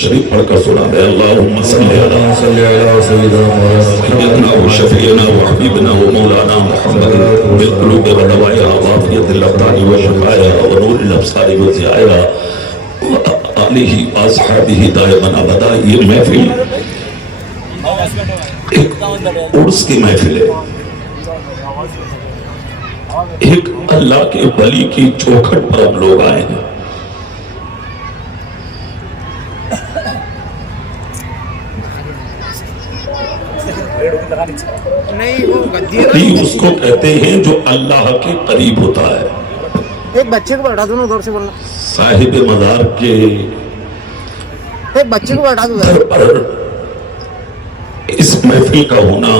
شریف پڑھ کر سنا دے. اللہم صلی علی سیدنا و شفیعنا و حبیبنا و مولانا محمد بالقلوب و دوائیہ وعافیت الابدان و شفائیہ و نور الابصار و ضیائیہ و آلہ و اصحابہ دائما ابدا. یہ محفل ایک عرس کی محفل ہے, ایک اللہ کے ولی کی چوکھٹ پر ہم لوگ آئے ہیں. ولی اس کو کہتے ہیں جو اللہ کے قریب ہوتا ہے. ایک بچے کو بیٹھا دو نا, ادھر سے بولنا. صاحب مزار کے ایک بچے کو بیٹھا دو در پر اس محفل کا ہونا,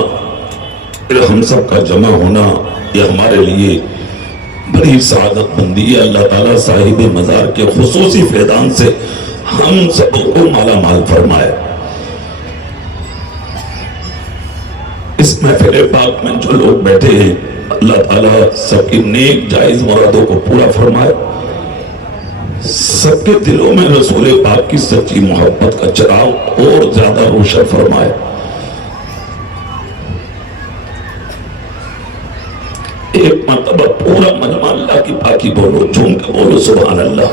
پھر ہم سب کا جمع ہونا, یہ ہمارے لیے بڑی سعادت مندی ہے. اللہ تعالیٰ صاحب مزار کے خصوصی فیضان سے ہم سب کو مالا مال فرمائے. اس محفل پاک میں جو لوگ بیٹھے ہیں, اللہ تعالیٰ سب کی نیک جائز مرادوں کو پورا فرمائے. سب کے دلوں میں رسول پاک کی سچی محبت کا چراغ اور زیادہ روشن فرمائے. ایک مرتبہ پورا مجمع اللہ کی پاکی بولو, جھوم کے بولو سبحان اللہ,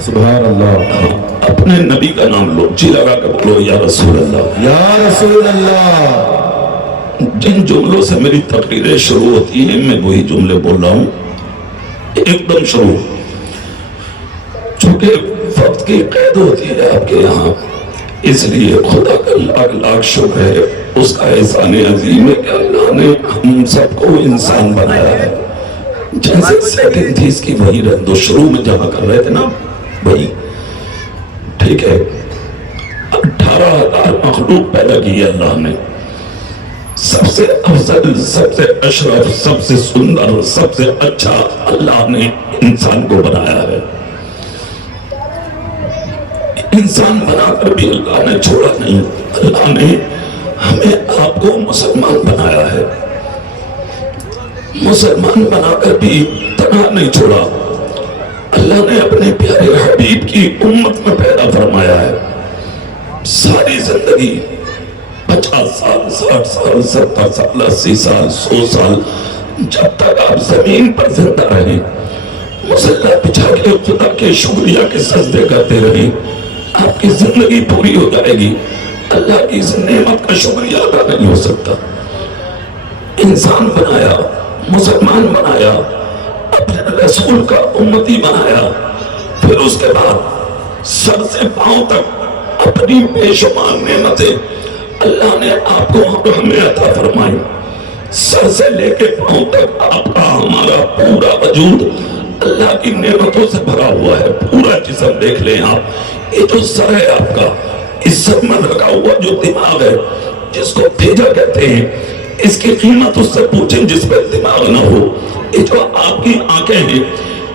سبحان اللہ. اپنے نبی کا نام لو, جی لگا کر بولو یا رسول اللہ, یا رسول اللہ. جن جملوں سے میری تقریریں شروع ہوتی ہیں میں وہی جملے بول رہا ہوں ایک دم شروع, چونکہ وقت کی قید ہوتی ہے آپ کے یہاں, اس لیے خدا کا لاکھ لاکھ شکر ہے, اس کا احسان عظیم ہے کہ اللہ نے ہم سب کو انسان بنایا ہے. جیسے سیٹنگ تھی اس کی وہی رہن دو, شروع میں جہاں کر رہے تھے نا وہی ٹھیک ہے. 18,000 مخلوق پیدا کی ہے اللہ نے, سب سے افضل, سب سے اشرف, سب سے سندر, سب سے اچھا اللہ نے انسان کو بنایا ہے. انسان بنا کر بھی اللہ نے چھوڑا نہیں, اللہ نے ہمیں آپ کو مسلمان بنایا ہے. مسلمان بنا کر بھی تنہا نہیں چھوڑا, اللہ نے اپنے پیارے حبیب کی امت میں پیدا فرمایا ہے. ساری زندگی 50 سال, 60 سال, 70 سال, 80 سال, 100 سال, جب تک آپ زمین پر زندہ رہیں, مسلح بچھا کے خدا کے شکریہ کے سجدے کرتے رہیں, آپ کی زندگی پوری ہو جائے گی. اللہ کی اس نعمت کا شکریہ ادا نہیں ہو سکتا. انسان بنایا, مسلمان بنایا, اپنے رسول کا امتی بنایا, پھر اس کے بعد سر سے پاؤں تک اپنی بے شمار نعمتیں اللہ نے آپ کو ہمیں عطا فرمائی. سر سے لے کے پاؤں تک آپ کا ہمارا پورا وجود اللہ کی نعمتوں سے بھرا ہوا ہے. پورا جسم دیکھ لیں آپ, یہ جو سر ہے آپ کا, اس سر میں لگا ہوا جو دماغ ہے جس کو بھیجا کہتے ہیں, اس کی قیمت اس سے پوچھیں جس پہ دماغ نہ ہو. یہ جو آپ کی آنکھیں ہیں,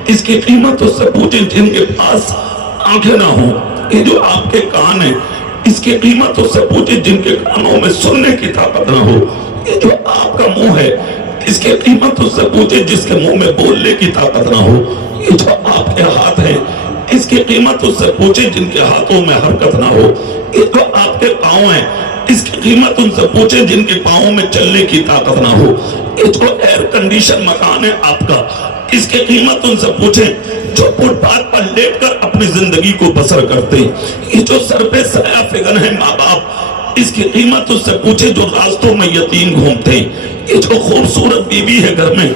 اس کی قیمت اس سے پوچھیں جن کے پاس آنکھیں نہ ہوں. یہ جو آپ کے کان ہیں, اس کی قیمت اس سے پوچھیں جن کے کانوں میں سننے کی طاقت نہ ہو. یہ جو آپ کا منہ ہے, اس کی قیمت اس سے پوچھیں جس کے منہ میں بولنے کی طاقت نہ ہو. یہ جو آپ کے ہاتھ ہیں, اس کی قیمت اس سے پوچھیں جن کے ہاتھوں میں حرکت نہ ہو. یہ جو آپ کے پاؤں ہیں, اس کی قیمت ان سے پوچھیں جن کے پاؤں میں چلنے کی طاقت نہ ہو. یہ جو ایئر کنڈیشن مکان ہے آپ کا, اس کی قیمت ان سے پوچھیں جو فٹ پاتھ پر لیٹ کر اپنی زندگی کو بسر کرتے. یہ جو سر پہ سایہ فگن ہے ماں باپ, اس کی قیمت اس سے پوچھیں جو راستوں میں یتیم گھومتے. یہ جو خوبصورت بیوی ہے گھر میں,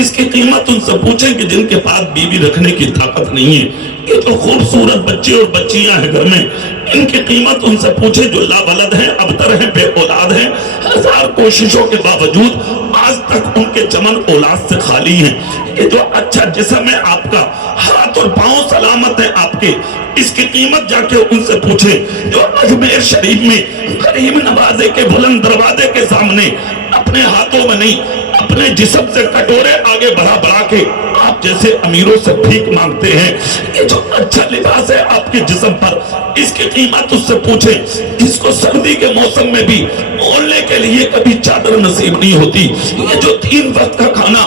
اس کی قیمت ان سے پوچھیں کہ جن کے پاس بیوی رکھنے کی طاقت نہیں ہے. یہ جو خوبصورت بچے اور بچیاں ہیں گھر میں, ان کی قیمت ان سے پوچھیں جو لاولد ہیں, ابتر ہیں, بے اولاد ہیں, 1000 کوششوں کے باوجود آج تک ان کے چمن اولاد سے خالی ہیں. یہ جو اچھا جسم ہے آپ کا, ہاتھ اور پاؤں سلامت ہیں آپ کے, اس کی قیمت جا کے ان سے پوچھیں جو اجمیر شریف میں غریب نوازے کے بلند دروازے کے سامنے اپنے ہاتھوں میں نہیں, اپنے جسم سے کٹورے آگے بڑھا کے آپ جیسے امیروں سے بھیک مانگتے ہیں. یہ جو اچھا لباس ہے آپ کے جسم پر, اس کی قیمت اس سے پوچھیں جس کو سردی کے موسم میں بھی اولنے کے لیے کبھی چادر نصیب نہیں ہوتی. یہ جو 3 وقت کا کھانا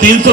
300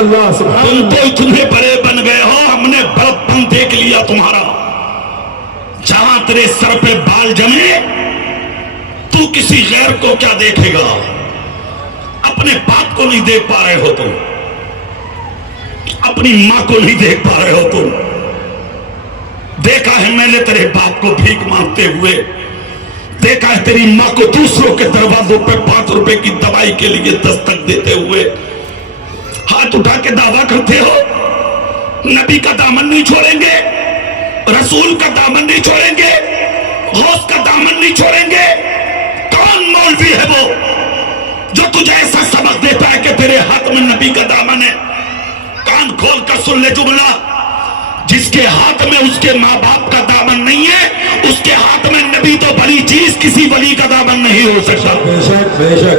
اللہ سبحان تم اللہ. تو اتنے بڑے بن گئے ہو، ہم نے بڑپن دیکھ لیا تمہارا. جہاں تیرے سر پہ بال جمے تو کسی غیر کو کیا دیکھے گا؟ اپنے باپ کو نہیں دیکھ پا رہے ہو تم، اپنی ماں کو نہیں دیکھ پا رہے ہو تم. دیکھا ہے میں نے تیرے باپ کو بھیک مانگتے ہوئے، دیکھا ہے تیری ماں کو دوسروں کے دروازوں پہ 5 روپے کی دوائی کے لیے دستک دیتے ہوئے. ہاتھ اٹھا کے دعویٰ کرتے ہو نبی کا دامن نہیں چھوڑیں گے، رسول کا دامن نہیں چھوڑیں گے، غوث کا دامن نہیں چھوڑیں گے. کون مولوی ہے وہ جو تجھے ایسا سبق دیتا ہے کہ تیرے ہاتھ میں نبی کا دامن ہے؟ کان کھول کر سن لے جملہ، جس کے ہاتھ میں اس کے ماں باپ کا دامن نہیں ہے، اس کے ہاتھ میں نبی تو بڑی چیز کسی ولی کا دامن نہیں ہو سکتا. بے شک بے شک.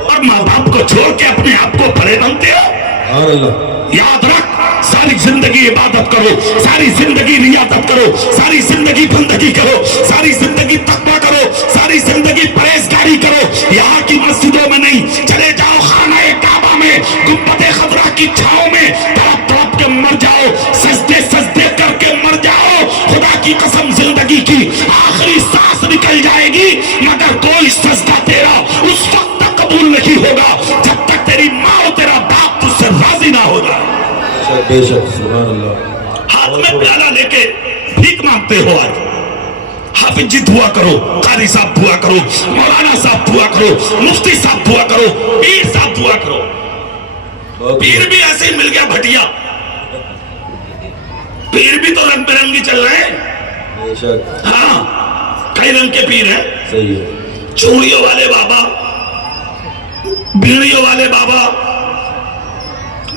اور ماں باپ کو چھوڑ کے اپنے آپ کو بڑے بنتے ہو. سبحان اللہ. یاد رکھ، ساری زندگی عبادت کرو، ساری زندگی ریاضت کرو، ساری زندگی بندگی کرو، ساری زندگی تقویٰ کرو، ساری زندگی پرہیزگاری کرو. یہاں کی مسجدوں میں نہیں، چلے جاؤ خانہ کعبہ میں، گنبد خضرا کی چھاؤں میں تڑپ تڑپ کے مر جاؤ، سجدے سجدے کر کے مر جاؤ. خدا کی قسم زندگی کی آخری سانس نکل جائے گی مگر کوئی سجدہ تیرا اس وقت تک قبول نہیں ہوگا جب تک تیری ماں اور تیرا باپ تجھ سے راضی نہ ہو جائے. بے شک سبحان اللہ. ہاتھ میں پیالہ لے کے بھیک مانگتے ہو. آج حافظ جی دعا کرو، قاری صاحب دعا کرو، مولانا صاحب دعا کرو، مفتی صاحب دعا کرو، پیر صاحب دعا کرو. پیر بھی ایسے ہی مل گیا بھٹیا، پیر بھی تو رنگ برنگی چل رہے ہیں. بے شک. ہاں کئی رنگ کے پیر ہیں. صحیح ہے. چوڑیوں والے بابا، بیڑیوں والے بابا،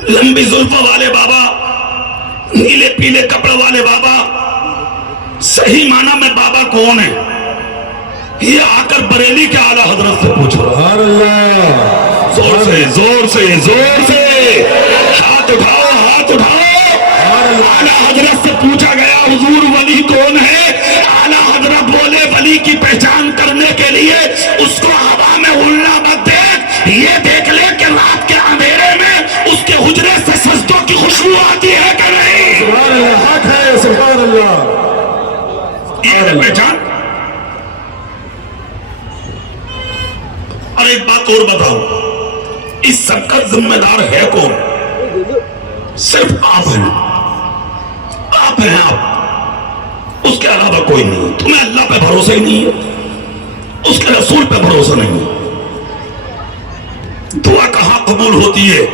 لمبی زلفوں والے بابا، نیلے پیلے کپڑے والے بابا. صحیح معنی میں بابا کون ہے؟ یہ آ کر بریلی کے اعلیٰ حضرت سے پوچھو. سبحان اللہ. زور سے زور سے زور سے ہاتھ اٹھاؤ، ہاتھ اٹھاؤ. اعلیٰ حضرت سے پوچھا گیا حضور ولی کون ہے؟ اعلیٰ حضرت بولے ولی کی پہچان کرنے کے لیے اس کو ہوا میں اڑنا مت دیکھ، یہ دیکھ لے کہ رات کے اندھیرے میں اس کے حجرے سے سجدوں کی خوشبو آتی ہے کہ نہیں. سبحان اللہ. حق ہے. سبحان اللہ. یہ ہے پہچان. اور ایک بات اور بتاؤ، اس سب کا ذمہ دار ہے کون؟ صرف آپ ہیں. آپ ہیں آپ، اس کے علاوہ کوئی نہیں. تمہیں اللہ پہ بھروسہ ہی نہیں ہے، اس کے رسول پہ بھروسہ نہیں ہے. دعا کہاں قبول ہوتی ہے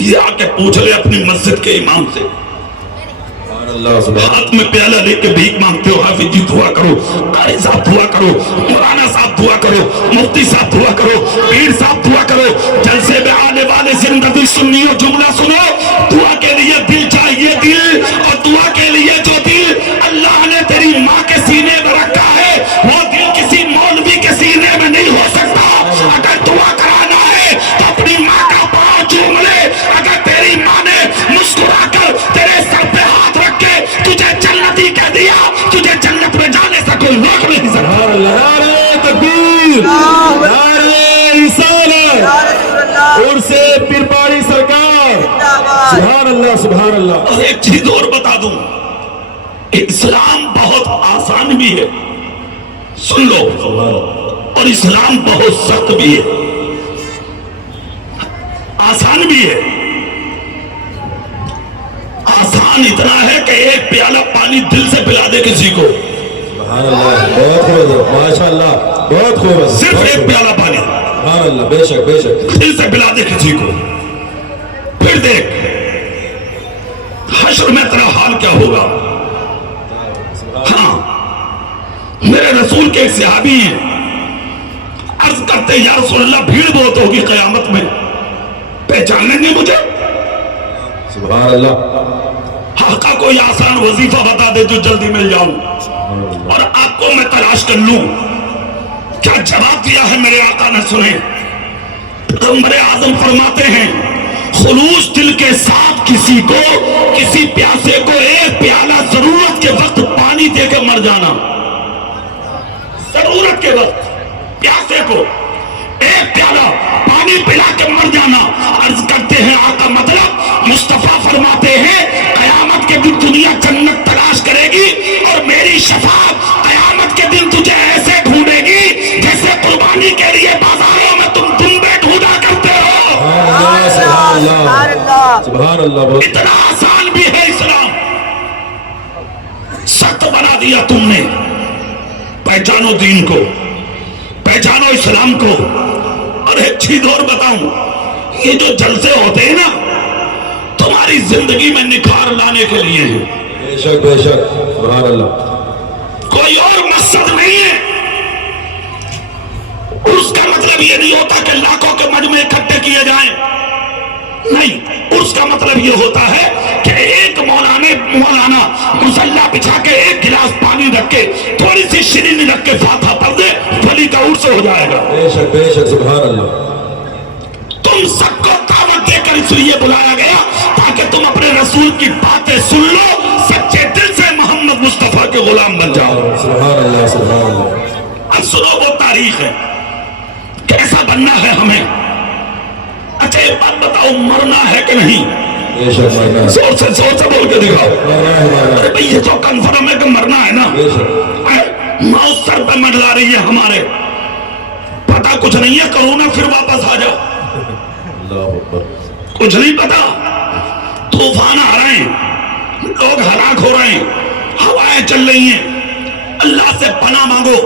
یہ آ کے پوچھ لے اپنی مسجد کے امام سے. سبحان اللہ. سبحان. ہاتھ میں پیالہ لے کے بھیک مانگتے ہو، حافظ جی دعا کرو، قاری صاحب دعا کرو، مولانا صاحب دعا کرو، مفتی صاحب دعا کرو، پیر صاحب دعا کرو. جلسے میں آنے والے زندگی سنی ہو جملہ سنو، دعا کے لیے دل چاہیے دل، اور دعا کے لیے جو دل اللہ نے تیری ماں کے سینے میں رکھا ہے وہ دل کسی مولوی کے سینے میں نہیں ہو سکتا. اگر دعا کرانا ہے تو اپنی ماں کا پاؤں چوم لے. اگر تیری ماں نے مسکرا کر تیرے سر پہ ہاتھ رکھ کے تجھے جنتی کہہ دیا، تجھے جنت میں جانے سے کوئی روک نہیں سکتا. سبحان اللہ. نعرہ تکبیر، نعرہ رسالت، اور سے پیر پاری سرکار. سبحان اللہ. سبحان اللہ. اور ایک چیز اور بتا دوں، اسلام بہت آسان بھی ہے، سن لو، اور اسلام بہت سخت بھی ہے. آسان بھی ہے، آسان اتنا ہے کہ ایک پیالہ پانی دل سے پلا دے کسی کو. سبحان اللہ. بہت خوب، ماشاء اللہ. بہت خوب. صرف ایک پیالہ پانی سبحان اللہ. بے شک بے شک. دل سے پلا دے کسی کو. پھر دیکھ حشر میں تیرا حال کیا ہوگا. ہاں میرے رسول کے ایک صحابی ہیں، عرض کرتے یا رسول اللہ بھیڑ بہت ہوگی قیامت میں، پہچان لیں گے مجھے؟ سبحان اللہ. حقا کوئی آسان وظیفہ بتا دے جو جلدی مل جاؤں اور آپ کو میں تلاش کر لوں. کیا جواب دیا ہے میرے آقا نے سنیں. پیغمبر اعظم فرماتے ہیں خلوص دل کے ساتھ کسی کو، کسی پیاسے کو ایک پیالہ ضرورت کے وقت پانی دے کے مر جانا. ضرورت کے وقت پیاسے کو ایک پیالہ پانی پانی پلا کے مر جانا. عرض کرتے ہیں آقا مطلب مصطفیٰ فرماتے ہیں قیامت کے دن دنیا جنت تلاش کرے گی اور میری شفاعت قیامت کے دن تجھے ایسے ڈھونڈے گی جیسے قربانی کے لیے بازاروں میں تم دمبے ڈھونڈا کرتے ہو. سبحان اللہ. اتنا آسان بھی ہے اسلام, سخت بنا دیا تم نے. پہچانو دین کو, پہچانو اسلام کو. اور ایک چیز اور بتاؤں, یہ جو جلسے ہوتے ہیں نا تمہاری زندگی میں نکھار لانے کے لیے ہیں. بے شک بے شک. سبحان اللہ. کوئی اور مقصد نہیں ہے. اس کا مطلب یہ نہیں ہوتا کہ لاکھوں کے مجمع اکٹھے کیے جائیں, نہیں. اس کا مطلب یہ ہوتا ہے کہ ایک مولانا مصلی بچھا کے ایک گلاس پانی رکھ کے تھوڑی سی شیرینی رکھ کے فاتحہ پڑھ دے, ولی کا عرس ہو جائے گا. بے شک بے شک. سبحان اللہ. تم سب کو دعوت دے کر اس لیے بلایا گیا تاکہ تم اپنے رسول کی باتیں سن لو, سچے دل سے محمد مصطفیٰ کے غلام بن جاؤ. سبحان اللہ. سبحان اللہ. اب سنو وہ تاریخ ہے, کیسا بننا ہے ہمیں. اچھا ایک بات بتاؤ, مرنا ہے کہ نہیں؟ بے شک مرنا ہے. زور سے بول کے دکھاؤ. ارے بھئی یہ تو کنفرم ہے کہ مرنا ہے نا. بے شک. موت سر پہ منڈلا رہی ہے ہمارے, پتا کچھ نہیں ہے, کرونا پھر واپس آ جا. اللہ اکبر. کچھ نہیں پتا. طوفان آ رہے ہیں, لوگ ہلاک ہو رہے ہیں, ہوائیں چل رہی ہیں. اللہ سے پناہ مانگو,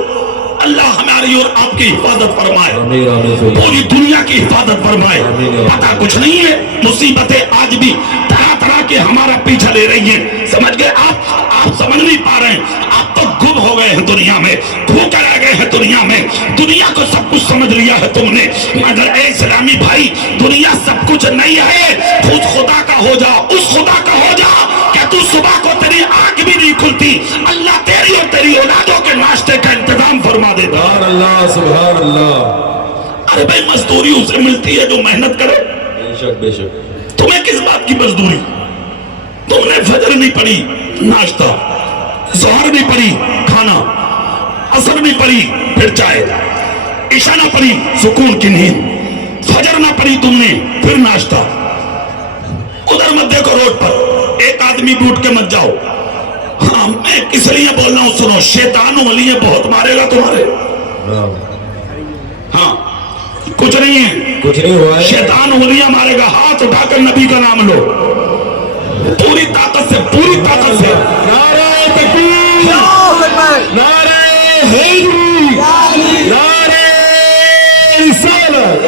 اللہ ہماری اور آپ کی حفاظت فرمائے, آمین آمین. پوری دنیا کی حفاظت فرمائے. پتا کچھ نہیں ہے, مصیبتیں آج بھی طرح طرح کے ہمارا پیچھا لے رہی ہیں. سمجھ گئے آپ سمجھ نہیں پا رہے ہیں. آپ تو گم ہو گئے ہیں دنیا میں, بھوکے رہ گئے ہیں دنیا میں. دنیا کو سب کچھ سمجھ لیا ہے تم نے, مگر اے اسلامی بھائی دنیا سب کچھ نہیں ہے. خود خدا کا ہو جا, اس خدا کا ہو جا کہ تو صبح کو تیری آنکھ بھی نہیں کھلتی, اللہ تیری اور تیری اولادوں کے ناشتے کا انتظام فرما دیتا. سبحان اللہ. سبحان اللہ. ارے بھائی مزدوری اسے ملتی ہے جو محنت کرے. بے شک بے شک. تمہیں کس بات کی مزدوری؟ تم نے فجر نہیں پڑھی, ناشتہ, ظہر نہیں پڑھی, کھانا, عصر نہیں پڑھی, پھر چائے, عشاء نہ پڑھی, سکون کی نیند, فجر نہ پڑھی تم نے, پھر ناشتہ. ادھر مت دیکھو روڈ پر, ایک آدمی بھی اٹھ کے مت جاؤ. ہاں میں کس لیے بول رہا ہوں سنو, شیطان ولی بہت مارے گا تمہارے. ہاں کچھ نہیں ہے, کچھ نہیں ہوا ہے. شیطان ولیاں مارے گا. ہاتھ اٹھا کر نبی کا نام لو, پوری طاقت سے, پوری طاقت سے. نعرہ تکبیر, نعرہ حیدری, نعرہ رسالت,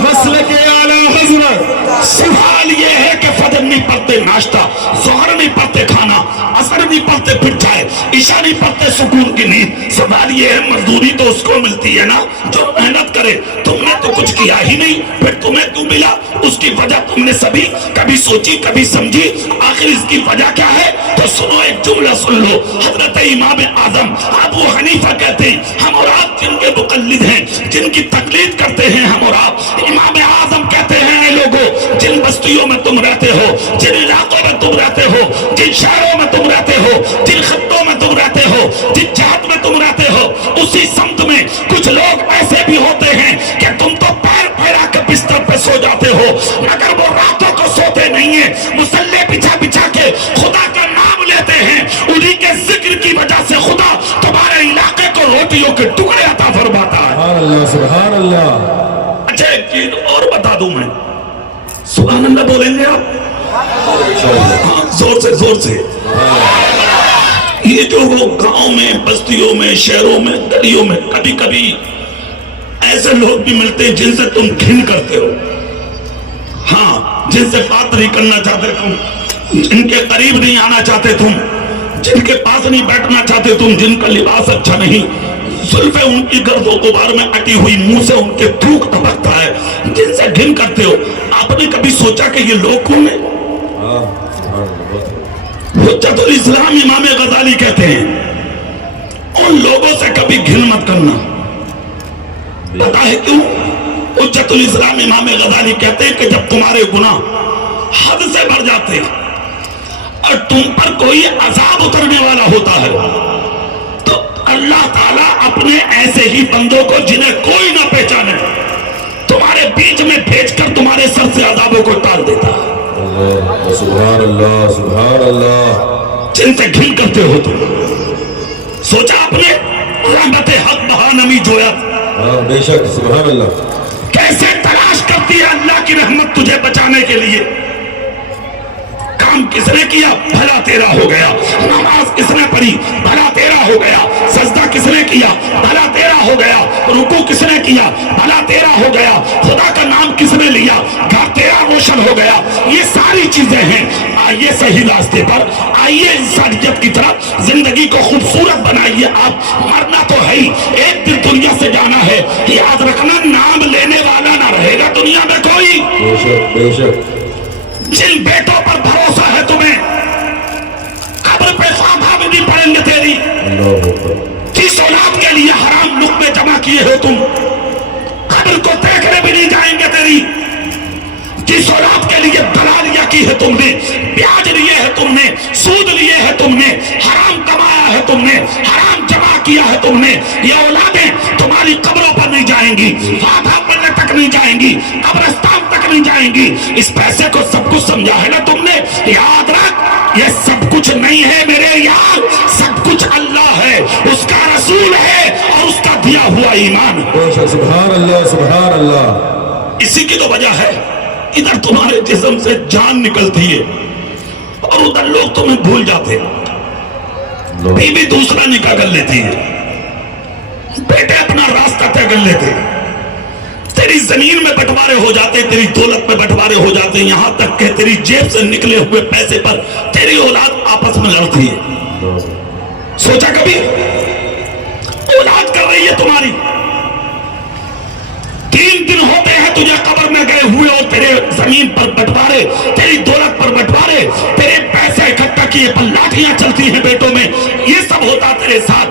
مسلک اعلی حضرت. سوال یہ ہے کہ فجر نہیں پڑھتے, ناشتہ, ظہر نہیں پڑھتے, کھانا, عصر نہیں پڑھتے, پھر چائے, عشاء نہیں پڑھتے, سکون کی نیند. سوال یہ ہے مزدوری تو اس کو ملتی ہے نا جو محنت کرے. تم نے تو کچھ کیا ہی نہیں, پھر تمہیں کیوں ملا؟ اس کی وجہ تم نے سبھی کبھی سوچی, کبھی سمجھی؟ آخر اس کی وجہ کیا ہے؟ تو سنو ایک جملہ سن لو. حضرت امام اعظم ابو حنیفہ کہتے ہیں ہم اور آپ جن کے مقلد ہیں, جن کی تقلید کرتے ہیں ہم اور آپ, امام اعظم کہتے ہیں اے لوگو جن بستیوں میں تم رہتے ہو, جن علاقوں میں تم رہتے ہو, جن شہروں میں تم رہتے ہو, جن خطوں میں تم رہتے ہو, جن جہت میں تم رہتے ہو, اسی سمت میں کچھ لوگ ایسے بھی ہوتے ہیں کہ تم تو پیر پھیلا کے بستر پہ سو جاتے ہو, مگر وہ راتوں کو سوتے نہیں ہیں, مصلی بچھا بچھا کے خدا کا نام لیتے ہیں. انہی کے ذکر کی وجہ سے خدا تمہارے علاقے کو روٹیوں کے ٹکڑے عطا فرماتا ہے. سبحان اللہ. سبحان اللہ. اچھا ایک چیز اور بتا دوں میں, سبحان اللہ بولیں گے آپ؟ ہاں زور سے, زور سے. یہ جو وہ گاؤں میں, بستیوں میں, شہروں میں, گلیوں میں کبھی کبھی ایسے لوگ بھی ملتے ہیں جن سے تم گھن کرتے ہو. ہاں جن سے بات نہیں کرنا چاہتے تم, جن کے قریب نہیں آنا چاہتے تم, جن کے پاس نہیں بیٹھنا چاہتے تم, جن کا لباس اچھا نہیں, زلفیں ان کی گرد و غبار میں اٹی ہوئی, منہ سے ان کے تھوک ٹپکتا ہے, جن سے گھن کرتے ہو. آپ نے کبھی سوچا کہ یہ لوگ کون ہیں؟ حجت الاسلام امام غزالی کہتے ہیں ان لوگوں سے کبھی گھن مت کرنا. پتا ہے کیوں؟ حجت الاسلام امام غزالی کہتے ہیں کہ جب تمہارے گناہ حد سے بڑھ جاتے ہیں اور تم پر کوئی عذاب اترنے والا ہوتا ہے تو اللہ تعالیٰ اپنے ایسے ہی بندوں کو جنہیں کوئی نہ پہچانے تمہارے بیچ میں تمہارے سر سے عذابوں کو ٹال دیتا ہے. اللہ سبحان اللہ سبحان اللہ. جن سے گھن کرتے ہو تم, سوچا آپ نے رحمت حق بہا نمی جویا, ہاں بے شک سبحان اللہ. کیسے تلاش کرتی ہے اللہ کی رحمت تجھے بچانے کے لیے. کام کس نے کیا, بھلا تیرا ہو گیا. نماز کس نے پڑھی, بھلا تیرا ہو گیا. سجدہ کس نے کیا, بھلا تیرا ہو گیا. رکوع کس نے کیا, بھلا تیرا ہو گیا. خدا کا نام کس نے لیا, گھر تیرا روشن ہو گیا. یہ ساری چیزیں ہیں. آئیے صحیح راستے پر, آئیے انسانیت کی طرف, زندگی کو خوبصورت بنائیے. آپ مرنا تو ہے ہی, ایک دن دنیا سے جانا ہے. یاد رکھنا, نام لینے والا نہ رہے گا دنیا میں کوئی. بے شک بے شک. جن بیٹوں پر بھروسہ ہے تمہیں, قبر پہ فاتحہ بھی نہیں پڑھیں گے تیری. اللہ اکبر. جس اولاد کے لیے حرام لقمے جمع کیے ہو تم, قبر کو دیکھنے بھی نہیں جائیں گے تیری. جس اولاد کے لیے دلالیاں کی ہے تم نے, بیاج لیے ہے تم نے, سود لیے ہے تم نے, حرام کمایا ہے تم نے, حرام جمع کیا ہے تم نے, یہ اولادیں تمہاری قبروں پر نہیں جائیں گی, فاتحہ پڑھنے تک نہیں جائیں گی, قبرستان تک نہیں جائیں گی. اس پیسے کو سب کچھ سمجھا ہے نا تم نے. یاد رکھ, یہ سب کچھ نہیں ہے میرے یار, سب کچھ اللہ ہے, اس کا رسول ہے, اور اس کا دیا ہوا ایمان. بے شک سبحان اللہ سبحان اللہ. اسی کی تو وجہ ہے ادھر تمہارے جسم سے جان نکلتی ہے اور ادھر لوگ تمہیں بھول جاتے ہیں. بیوی دوسرا نکاح کر لیتی ہے, بیٹے اپنا راستہ طے کر لیتے, تیری زمین میں بٹوارے ہو جاتے, تیری دولت میں بٹوارے ہو جاتے, یہاں تک کہ تیری جیب سے نکلے ہوئے پیسے پر تیری اولاد آپس میں لڑتی ہے. سوچا کبھی, اولاد کر رہی ہے تمہاری, 3 دن ہوتے ہیں تجھے قبر میں گئے ہوئے, اور تیرے زمین پر بٹوارے, تیری دولت پر بٹوارے, تیرے پیسے اکٹھا کیے پر لاٹھیاں چلتی ہیں بیٹوں میں. یہ سب ہوتا تیرے ساتھ.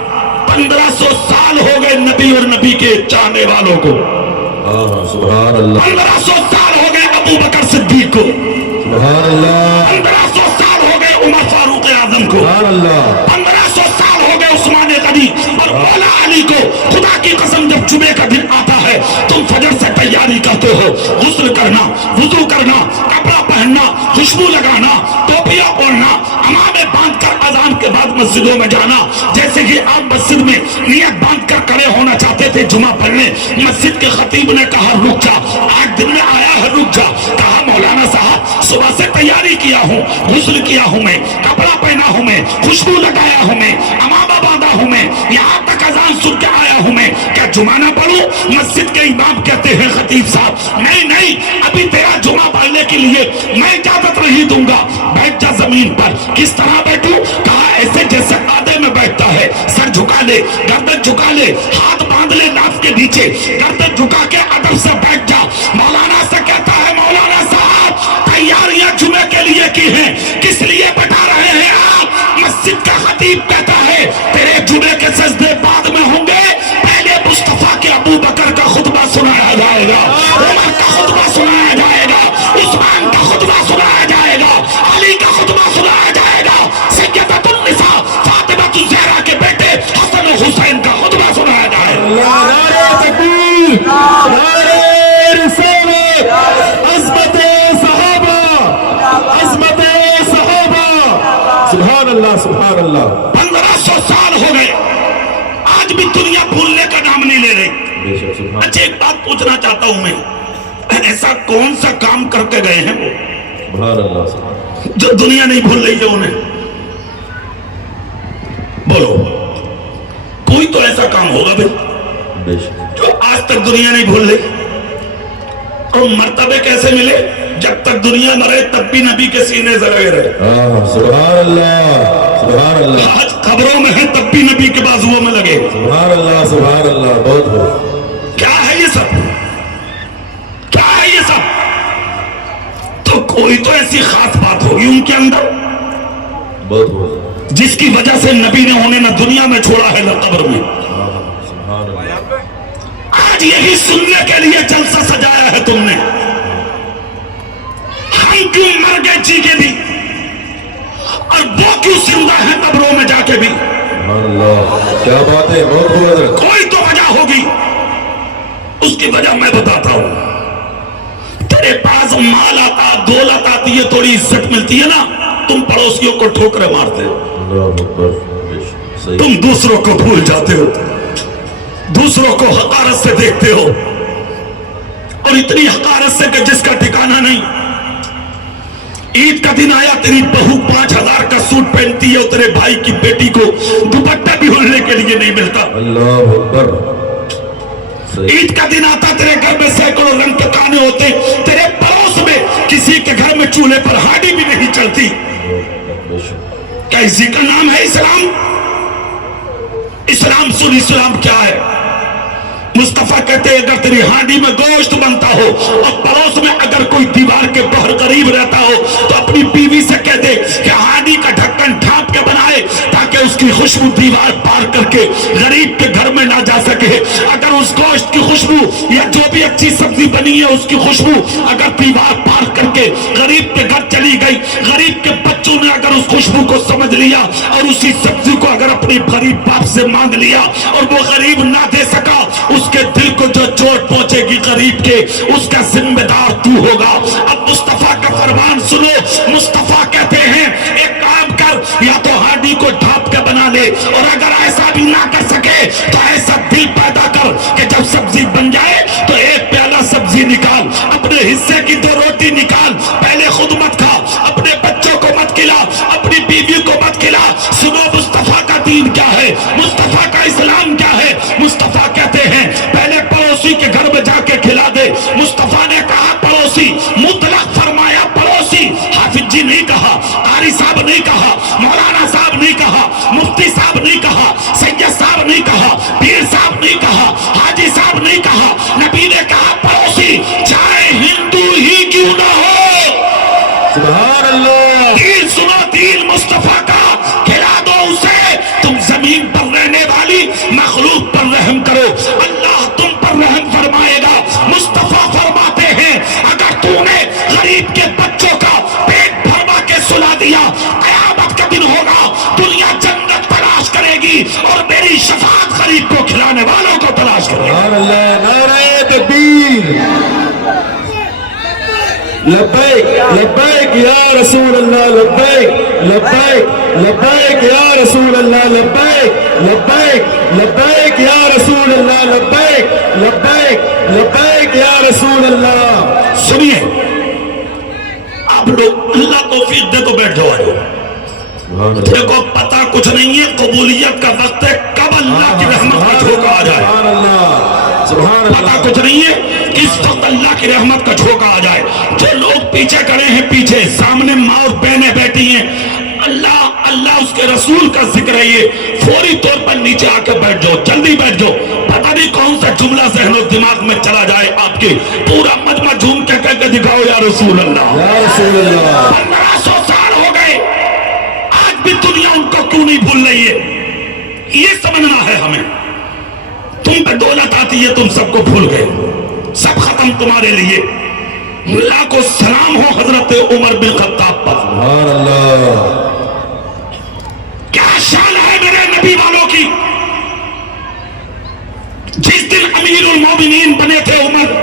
1500 سال ہو گئے نبی اور نبی کے چاہنے والوں کو. سبحان اللہ. 1500 سال ہو گئے ابو بکر صدیق کو. سبحان اللہ. 1500 سال ہو گئے عمر فاروق اعظم کو. سبحان اللہ. 1500 سال ہو گئے عثمان غنی اور مولا علی کو. خدا کی قسم, جب جمعے کا دن آتا ہے تم فجر سے تیاری کرتے ہو, غسل کرنا, وضو کرنا, کپڑا پہننا, خوشبو لگانا, ٹوپیاں اوڑھنا, امامے باندھ کر اذان کے بعد مسجدوں میں جانا. جیسے کہ آپ مسجد میں نیت باندھ کر کھڑے ہونا چاہتے تھے جمعہ پڑھنے, مسجد کے خطیب نے کہا رک جا, آج دن میں آیا ہے رک جا. کہا مولانا صاحب صبح سے تیاری کیا ہوں, غسل کیا ہوں میں, کپڑا پہنا ہوں میں, خوشبو لگایا ہوں میں, امامہ باندھا ہوں میں, یہاں تک اذان سن کے آیا ہوں میں, کیا جمعہ نہ پڑھوں؟ مسجد کے امام کہتے ہیں خطیب صاحب نہیں نہیں, ابھی تیرا جمعہ پڑھنے کے لیے میں اجازت نہیں دوں گا, بیٹھ جا زمین پر. کس طرح بیٹھوں؟ کہا ایسے جیسے آدھے میں بیٹھتا ہے, سر جھکا لے, گردن جھکا لے, ہاتھ باندھ لے ناف کے نیچے, گردن جھکا کے ادب سے بیٹھ جا. مولانا سے کہتا ہے مولانا صاحب تیاریاں جمعے کے لیے کی ہیں, کس لیے بتا رہے ہیں آپ؟ مسجد کا خطیب کہتا ہے تیرے جمعے کے سجدے بعد میں ہوں گے, پہلے مصطفیٰ کے ابو بکر کا خطبہ سنایا جائے گا, عمر کا خطبہ سنایا جائے گا, عثمان کا خطبہ سنایا جائے گا, علی کا خطبہ سنایا جائے گا, سیدۃ النساء فاطمہ الزہرا کے بیٹے حسن و حسین کا خطبہ سنایا جائے گا. نعرہ تکبیر, نعرہ رسالت, عظمت صحابہ, عظمت صحابہ. سبحان اللہ سبحان اللہ. 1500 سال ہو گئے, آج بھی دنیا بھولنے کا نام نہیں لے رہی. بے شک سبحان. اچھا ایک بات پوچھنا چاہتا ہوں میں, ایسا کون سا کام کر کے گئے ہیں وہ سبحان اللہ سبحان. جو دنیا نہیں بھول رہی ہے انہیں؟ بولو, کوئی تو ایسا کام ہوگا بھائی بے شک. جو آج تک دنیا نہیں بھول رہی. اور مرتبے کیسے ملے؟ جب تک دنیا مرے تب بھی نبی کے سینے سے لگے رہے. سبحان اللہ سبحان اللہ. آج قبروں میں ہے تب بھی نبی کے بازوؤں میں لگے. سبحان اللہ سبحان اللہ. بہت ہو. کیا ہے یہ سب؟ کیا ہے یہ سب؟ تو کوئی تو ایسی خاص بات ہوگی ان کے اندر بہت ہو. جس کی وجہ سے نبی نے انہیں نہ دنیا میں چھوڑا ہے نہ قبر میں. سبحان اللہ. آج یہی سننے کے لیے جلسہ سجایا ہے تم نے. ہم کیوں مر گئے جی کے بھی, اور وہ کیوں زندہ ہے قبروں میں جا کے بھی؟ سبحان اللہ. کیا بات ہے, بہت ہو حضرت. کوئی تو وجہ ہوگی, اس کی وجہ میں بتاتا ہوں. تیرے پاس مال آتا دولت آتی ہے تھوڑی عزت ملتی ہے نا تم پڑوسیوں کو ٹھوکرے مارتے ہو تم دوسروں کو بھول جاتے ہو دوسروں کو حقارت سے دیکھتے ہو اور اتنی حقارت سے کہ جس کا ٹھکانہ نہیں عید کا دن آیا تیری بہو 5,000 کا سوٹ پہنتی ہے اور تیرے بھائی کی بیٹی کو دوپٹہ بھی اڑنے کے لیے نہیں ملتا اللہ اکبر عید کا دن آتا تیرے گھر میں سینکڑوں رنگ کے کھانے ہوتے تیرے پڑوس میں کسی کے گھر میں چولہے پر ہانڈی بھی نہیں چلتی کیا اسی کا نام ہے اسلام اسلام سن اسلام کیا ہے مصطفیٰ کہتے ہیں اگر تیری ہانڈی میں گوشت بنتا ہو اور پڑوس میں اگر کوئی دیوار کے باہر قریب رہتا ہو تو اپنی بیوی سے کہہ دے کہ ہانڈی کا ڈھکن ڈھانپ کے بنائے تاکہ اس کی خوشبو دیوار پار کر کے غریب کے گھر میں نہ جا سکے اگر اس گوشت کی خوشبو یا جو بھی اچھی سبزی بنی ہے اس کی خوشبو اگر دیوار پار کر کے غریب کے گھر چلی گئی غریب کے بچوں نے اگر اس خوشبو کو سمجھ لیا اور اسی سبزی کو اگر اپنی غریب باپ سے مانگ لیا اور وہ غریب نہ دے سکا اس کے دل کو جو چوٹ پہنچے گی غریب کے اس کا ذمہ دار تو ہوگا اب مصطفیٰ کا فرمان سنو مصطفیٰ کہتے ہیں ایک کام کر یا تو ہانڈی کو ڈھانپ کے بنا لے اور اگر ایسا بھی نہ کر سکے تو ایسا دل پیدا کر کہ جب سبزی بن جائے تو ایک پیالہ سبزی نکال اپنے حصے کی 2 روٹی نکال پہلے خود مت کھا اپنے بچوں کو مت کھلا اپنی بیوی کو مت کھلا سنو مصطفیٰ کا دین کیا ہے مصطفیٰ کا اسلام کیا ہے مصطفیٰ کہتے ہیں پہلے پڑوسی کے گھر میں جا کے کھلا دے مصطفیٰ نے کہا پڑوسی مطلق فرمایا پڑوسی حافظ جی نہیں کہا قاری صاحب نہیں کہا مولانا صاحب نہیں کہا مفتی صاحب نہیں کہا سید صاحب نہیں کہا پیر صاحب نہیں کہا حاجی صاحب نہیں کہا نبی نے کہا پڑوسی چاہے ہندو ہی کیوں نہ ہو سبحان اللہ دین سنو دین مصطفیٰ کا کھلا دو اسے تم زمین پر رہنے والی مخلوق پر رحم کرو اللہ تم پر رحم فرمائے گا مصطفیٰ فرماتے ہیں اگر تو نے غریب کے بچوں کا پیٹ بھروا کے سلا دیا قیامت کا دن ہوگا دنیا جنت تلاش کرے گی اور میری شفاعت غریب کو کھلانے والوں کو تلاش کرے گی سبحان اللہ نعرہ تکبیر لبیک لبیک یا رسول اللہ لبیک لبیک لبیک یا رسول اللہ لبیک لبیک لبیک یا رسول اللہ لبیک لبیک لبیک یا رسول اللہ سنیے آپ لوگ اللہ توفیق دے تو بیٹھ جاؤ دیکھو پتہ کچھ نہیں ہے قبولیت کا وقت ہے کب اللہ کی رحمت کا جھوکا آ جائے سبحان اللہ سبحان پتہ اللہ کچھ نہیں ہے اس وقت اللہ کی رحمت کا جھوکا آ جائے جو لوگ پیچھے کھڑے ہیں پیچھے سامنے ماں اور بہنیں بیٹھی ہیں اللہ اللہ اس کے رسول کا ذکر ہے یہ فوری طور پر نیچے آ کے بیٹھ جاؤ جلدی بیٹھ جاؤ پتہ نہیں کون سا جملہ ذہن و دماغ میں چلا جائے آپ کے پورا مجمع جھوم کے کہہ کے دکھاؤ یا رسول اللہ یا رسول اللہ 1500 سال ہو گئے آج بھی دنیا ان کو کیوں نہیں بھول رہی ہے یہ سمجھنا ہے ہمیں تم پہ دولت آتی ہے تم سب کو بھول گئے سب ختم تمہارے لیے اللہ کو سلام ہو حضرت عمر بن خطاب پر سبحان اللہ کیا شان ہے میرے نبی والوں کی جس دن امیر المومنین بنے تھے عمر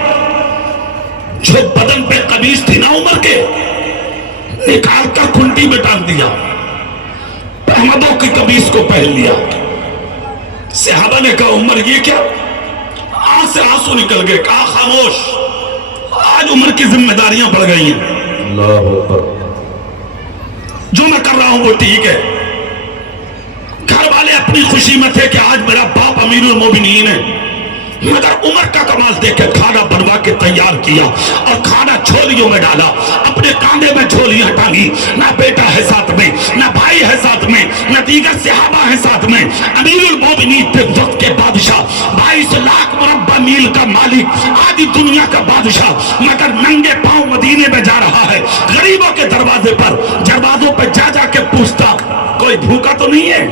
جو بدن پہ قمیص تھی نا عمر کے نکال کر کھنٹی میں ڈال دیا احمدوں کی قمیص کو پہن لیا صحابہ نے کہا عمر یہ کیا آنکھ سے آنسو نکل گئے کہا خاموش آج عمر کی ذمہ داریاں بڑھ گئی ہیں اللہ اکبر جو میں کر رہا ہوں وہ ٹھیک ہے گھر والے اپنی خوشی میں تھے کہ آج میرا باپ امیر المومنین ہے مگر عمر کا کمال دیکھ کے کھانا بنوا کے تیار کیا اور کھانا جھولیوں میں ڈالا اپنے کاندھے میں جھولیاں ٹانگی نہ بیٹا ہے ساتھ میں نہ بھائی ہے ساتھ میں نہ دیگر صحابہ ہے ساتھ میں امیر المومنین تھے وقت کے بادشاہ 22 لاکھ مربع میل کا مالک آدھی دنیا کا بادشاہ مگر ننگے پاؤں مدینے میں جا رہا ہے غریبوں کے دروازے پر دروازوں پہ جا جا کے پوچھتا کوئی بھوکا تو نہیں ہے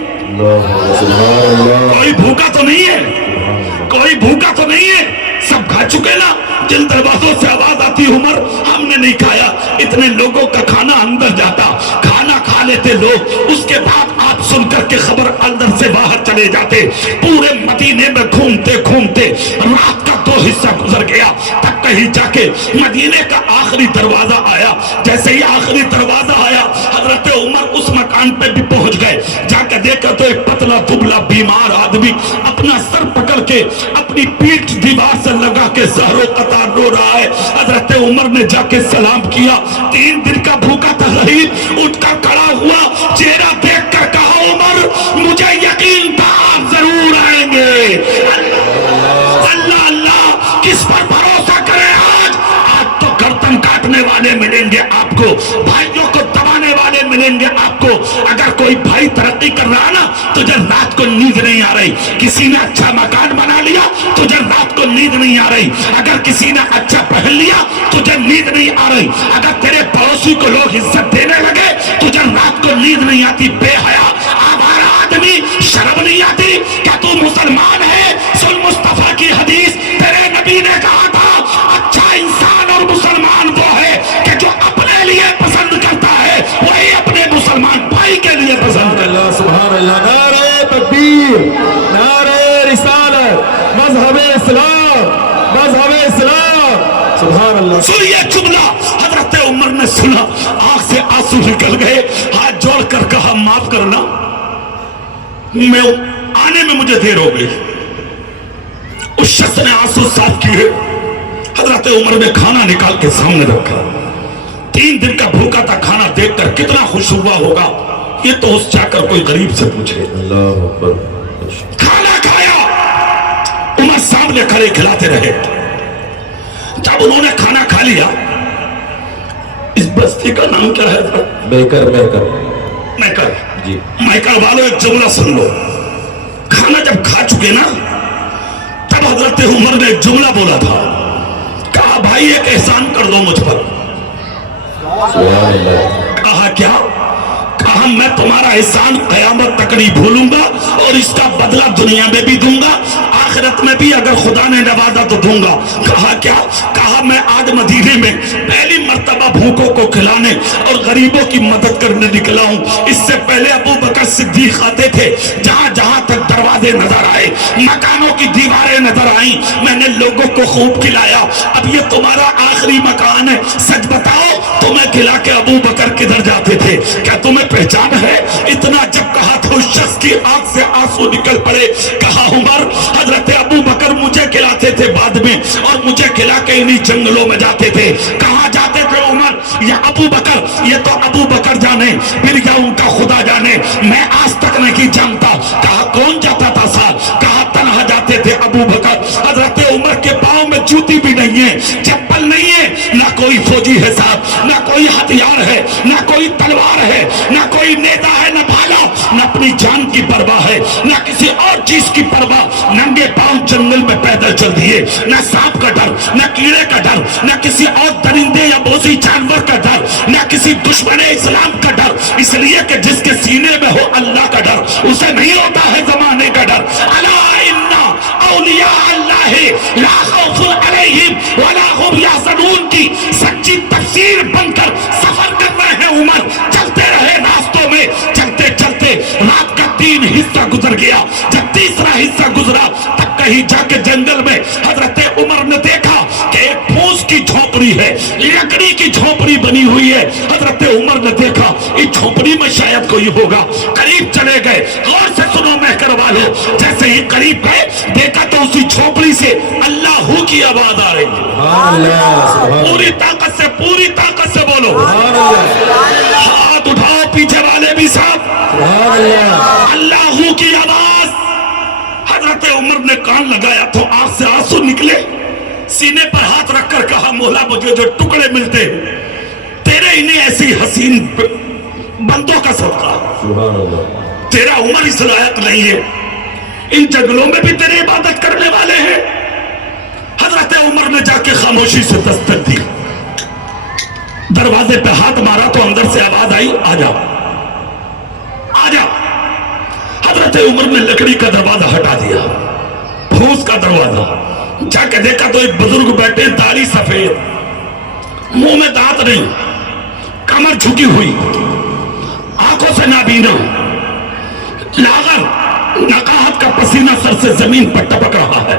کوئی بھوکا تو نہیں ہے کوئی بھوکا تو نہیں ہے سب کھا چکے نا جن دروازوں سے آواز آتی عمر ہم نے نہیں کھایا اتنے لوگوں کا کھانا اندر جاتا کھانا کھا لیتے لوگ اس کے بعد آپ سن کر کے خبر اندر سے باہر چلے جاتے پورے مدینے میں گھومتے گھومتے رات کا 2 حصہ گزر گیا تک ہی جا کے مدینے کا آخری دروازہ آیا. جیسے ہی آخری دروازہ آیا حضرت عمر اس مکان پہ بھی پہنچ گئے. جا کے دیکھا تو ایک پتلا دبلا بیمار آدمی اپنا سر پکڑ کے اپنی پیٹھ دیوار سے لگا کے زہر و قطار رو رہا ہے. حضرت عمر نے جا کے سلام کیا. 3 دن کا بھوکا تھا غریب, اٹھ کر کھڑا ہوا, چہرہ دیکھ کر کہا عمر مجھے یقین تھا آپ ضرور آئیں گے. اللہ اللہ کس پر بھروسہ کرے. آج تو گردن کاٹنے والے ملیں گے آپ کو, بھائیوں کو دبانے والے ملیں گے آپ کو. اگر کوئی بھائی ترقی کر رہا نا تجھے رات کو نیند نہیں آ رہی. کسی نے اچھا مکان بنا لیا تجھے رات کو نیند نہیں آ رہی. اگر کسی نے اچھا پہن لیا تجھے نیند نہیں آ رہی. اگر تیرے پڑوسی کو لوگ عزت دینے لگے تجھے رات کو نیند نہیں آتی. بے حیا آوارہ آدمی, شرم نہیں آتی کیا تو مسلمان ہے؟ سن مصطفیٰ کی حدیث, تیرے نبی نے کہا تھا اچھا انسان اور مسلمان وہ ہے کہ جو اپنے لیے پسند کرتا ہے وہی اپنے مسلمان بھائی کے لیے پسند کرتا ہے. سبحان اللہ. نعرہ تکبیر, نعرہ رسالت, مذہب اسلام, مذہب اسلام. سبحان اللہ. سنیے جملہ حضرت عمر نے سنا, آنکھ سے آنسو نکل گئے, ہاتھ جوڑ کر کہا معاف کرنا, میں آنے میں مجھے دیر ہو گئی. اس شخص نے آنسو صاف کیے. حضرت عمر نے کھانا نکال کے سامنے رکھا. 3 دن کا بھوکا تھا, کھانا دیکھ کر کتنا خوش ہوا ہوگا یہ تو اس جا کر کوئی غریب سے پوچھے. اللہ اکبر. کھانا کھایا, عمر سامنے کھڑے کھلاتے رہے. جب انہوں نے کھانا کھا لیا, اس بستی کا نام کیا ہے؟ بیکر. میکر. جی میکر والوں ایک جملہ سن لو. کھانا جب کھا چکے نا تب حضرت عمر نے ایک جملہ بولا تھا, کہا بھائی ایک احسان کر دو مجھ پر. سبحان اللہ. کہا کیا؟ کہا میں تمہارا احسان قیامت تک نہیں بھولوں گا اور اس کا بدلہ دنیا میں بھی دوں گا, آخرت میں بھی اگر خدا نے نوازا تو دوں گا. کہا کیا؟ کہا میں آج مدینے میں پہلی مرتبہ بھوکوں کو کھلانے اور غریبوں کی مدد کرنے نکلا ہوں. اس سے پہلے ابو بکر صدیق آتے تھے, جہاں جہاں تک دروازے نظر آئے, مکانوں کی دیواریں نظر آئیں, میں نے لوگوں کو خوب کھلایا. اب یہ تمہارا آخری مکان ہے, سچ بتاؤ تمہیں کھلا کے ابو بکر کدھر جاتے تھے؟ کیا تمہیں پہچان ہے؟ اتنا جب کہا تو اس شخص کی آنکھ سے آنسو نکل پڑے. کہا عمر حضرت ابو بکر مجھے کھلاتے تھے بعد میں, اور مجھے کھلا کے انہی جنگلوں میں جاتے تھے. کہاں جاتے تھے عمر؟ یا ابو بکر, یہ تو ابو بکر جانے پھر یا ان کا خدا جانے, میں آج تک نہیں جانتا. کہا کون جاتا تھا ساتھ؟ کہا تنہا جاتے تھے ابو بکر. حضرت عمر کے پاؤں میں جوتی بھی نہیں ہے, چپل نہیں ہے, نہ کوئی فوجی ہے ساتھ, نہ کوئی ہتھیار ہے, نہ کوئی تلوار ہے, نہ کوئی نیزہ ہے, نہ بھالا, نہ اپنی جان کی پرواہ ہے, نہ کسی اور چیز کی پرواہ. ننگے پاؤں جنگل میں پیدل چل دیے, نہ سانپ کا ڈر, نہ کیڑے کا ڈر, نہ کسی اور درندے یا بوسی جانور کا ڈر, نہ کسی دشمن اسلام کا ڈر. اس لیے کہ جس کے سینے میں ہو اللہ کا ڈر اسے نہیں ہوتا ہے زمانے کا ڈر. الا ان اولیاء اللہ لا خوف علیہم ولا هم یحزنون کی سچی تفسیر بن کر سفر کر رہے ہیں عمر. چلتے رہے راستوں میں, چلتے چلتے رات کا 3 حصہ گزر گیا. جب تیسرا حصہ گزرا تب کہیں جا کے جنگل میں حضرت عمر نے دیکھا کہ ایک پھوس کی جھونپڑی ہے, لکڑی کی جھونپڑی بنی ہوئی ہے. حضرت عمر نے دیکھا اس جھونپڑی میں شاید کوئی ہوگا. قریب چلے گئے, غور سے سنو محکر والو, جیسے ہی قریب گئے دیکھا تو اسی جھونپڑی سے اللہ کی آواز آ رہی ہے. پوری طاقت سے بولو ہاتھ اٹھاؤ, پیچھے والے بھی صاحب, اللہ کی آواز. حضرت عمر نے کان لگایا تو آنکھ سے آنسو نکلے, سینے پر ہاتھ رکھ کر کہا مولا مجھے جو ٹکڑے ملتے تیرے انہیں ایسی حسین بندوں کا صدقہ, تیرا عمر اس لائق نہیں ہے, ان جنگلوں میں بھی تیری عبادت کرنے والے ہیں. حضرت عمر نے جا کے خاموشی سے دستک دی, دروازے پہ ہاتھ مارا تو اندر سے آواز آئی آ جا آ جا. حضرت عمر نے لکڑی کا دروازہ ہٹا دیا, پھوس کا دروازہ, جا کے دیکھا تو ایک بزرگ بیٹھے, داڑھی سفید, منہ میں دانت نہیں, کمر جھکی ہوئی, آنکھوں سے نابینا, لاغر, نقاہت کا پسینہ سر سے زمین پر ٹپک رہا ہے.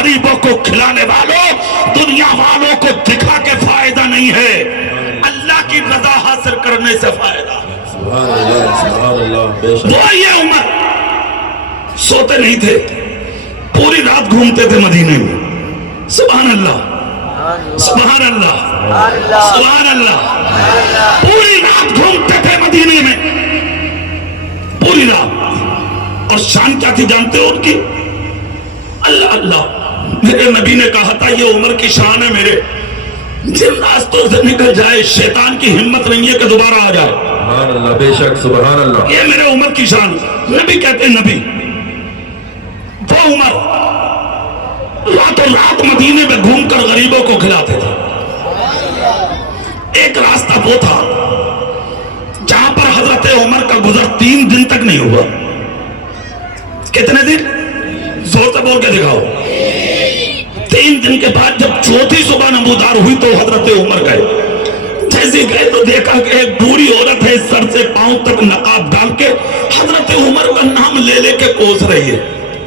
غریبوں کو کھلانے والوں، دنیا والوں کو دکھا کے فائدہ نہیں ہے، اللہ کی رضا حاصل کرنے سے فائدہ ہے۔ سبحان اللہ بے شک۔ وہ یہ عمر سوتے نہیں تھے، پوری رات گھومتے تھے مدینے میں، سبحان اللہ سبحان اللہ سبحان اللہ، پوری رات گھومتے تھے مدینے میں، پوری رات۔ اور شان کیا تھی جانتے ہو ان کی؟ اللہ اللہ، میرے نبی نے کہا تھا یہ عمر کی شان ہے میرے، جن راستوں سے نکل جائے شیطان کی ہمت نہیں ہے کہ دوبارہ آ جائے۔ سبحان اللہ بے شک، سبحان اللہ۔ یہ میرے عمر کی شان، نبی کہتے ہیں نبی، وہ عمر راتوں رات مدینے میں گھوم کر غریبوں کو کھلاتے تھے۔ ایک راستہ وہ تھا جہاں پر حضرت عمر کا گزر 3 دن تک نہیں ہوا۔ کتنے دن؟ زور سے بول کے دکھاؤ۔ 3 دن کے بعد جب چوتھی صبح نمودار ہوئی تو حضرت عمر گئے، جیسے گئے تو دیکھا کہ ایک بوڑھی عورت ہے سر سے پاؤں تک نقاب ڈال کے حضرت عمر کا نام لے لے کے کوس رہی ہے۔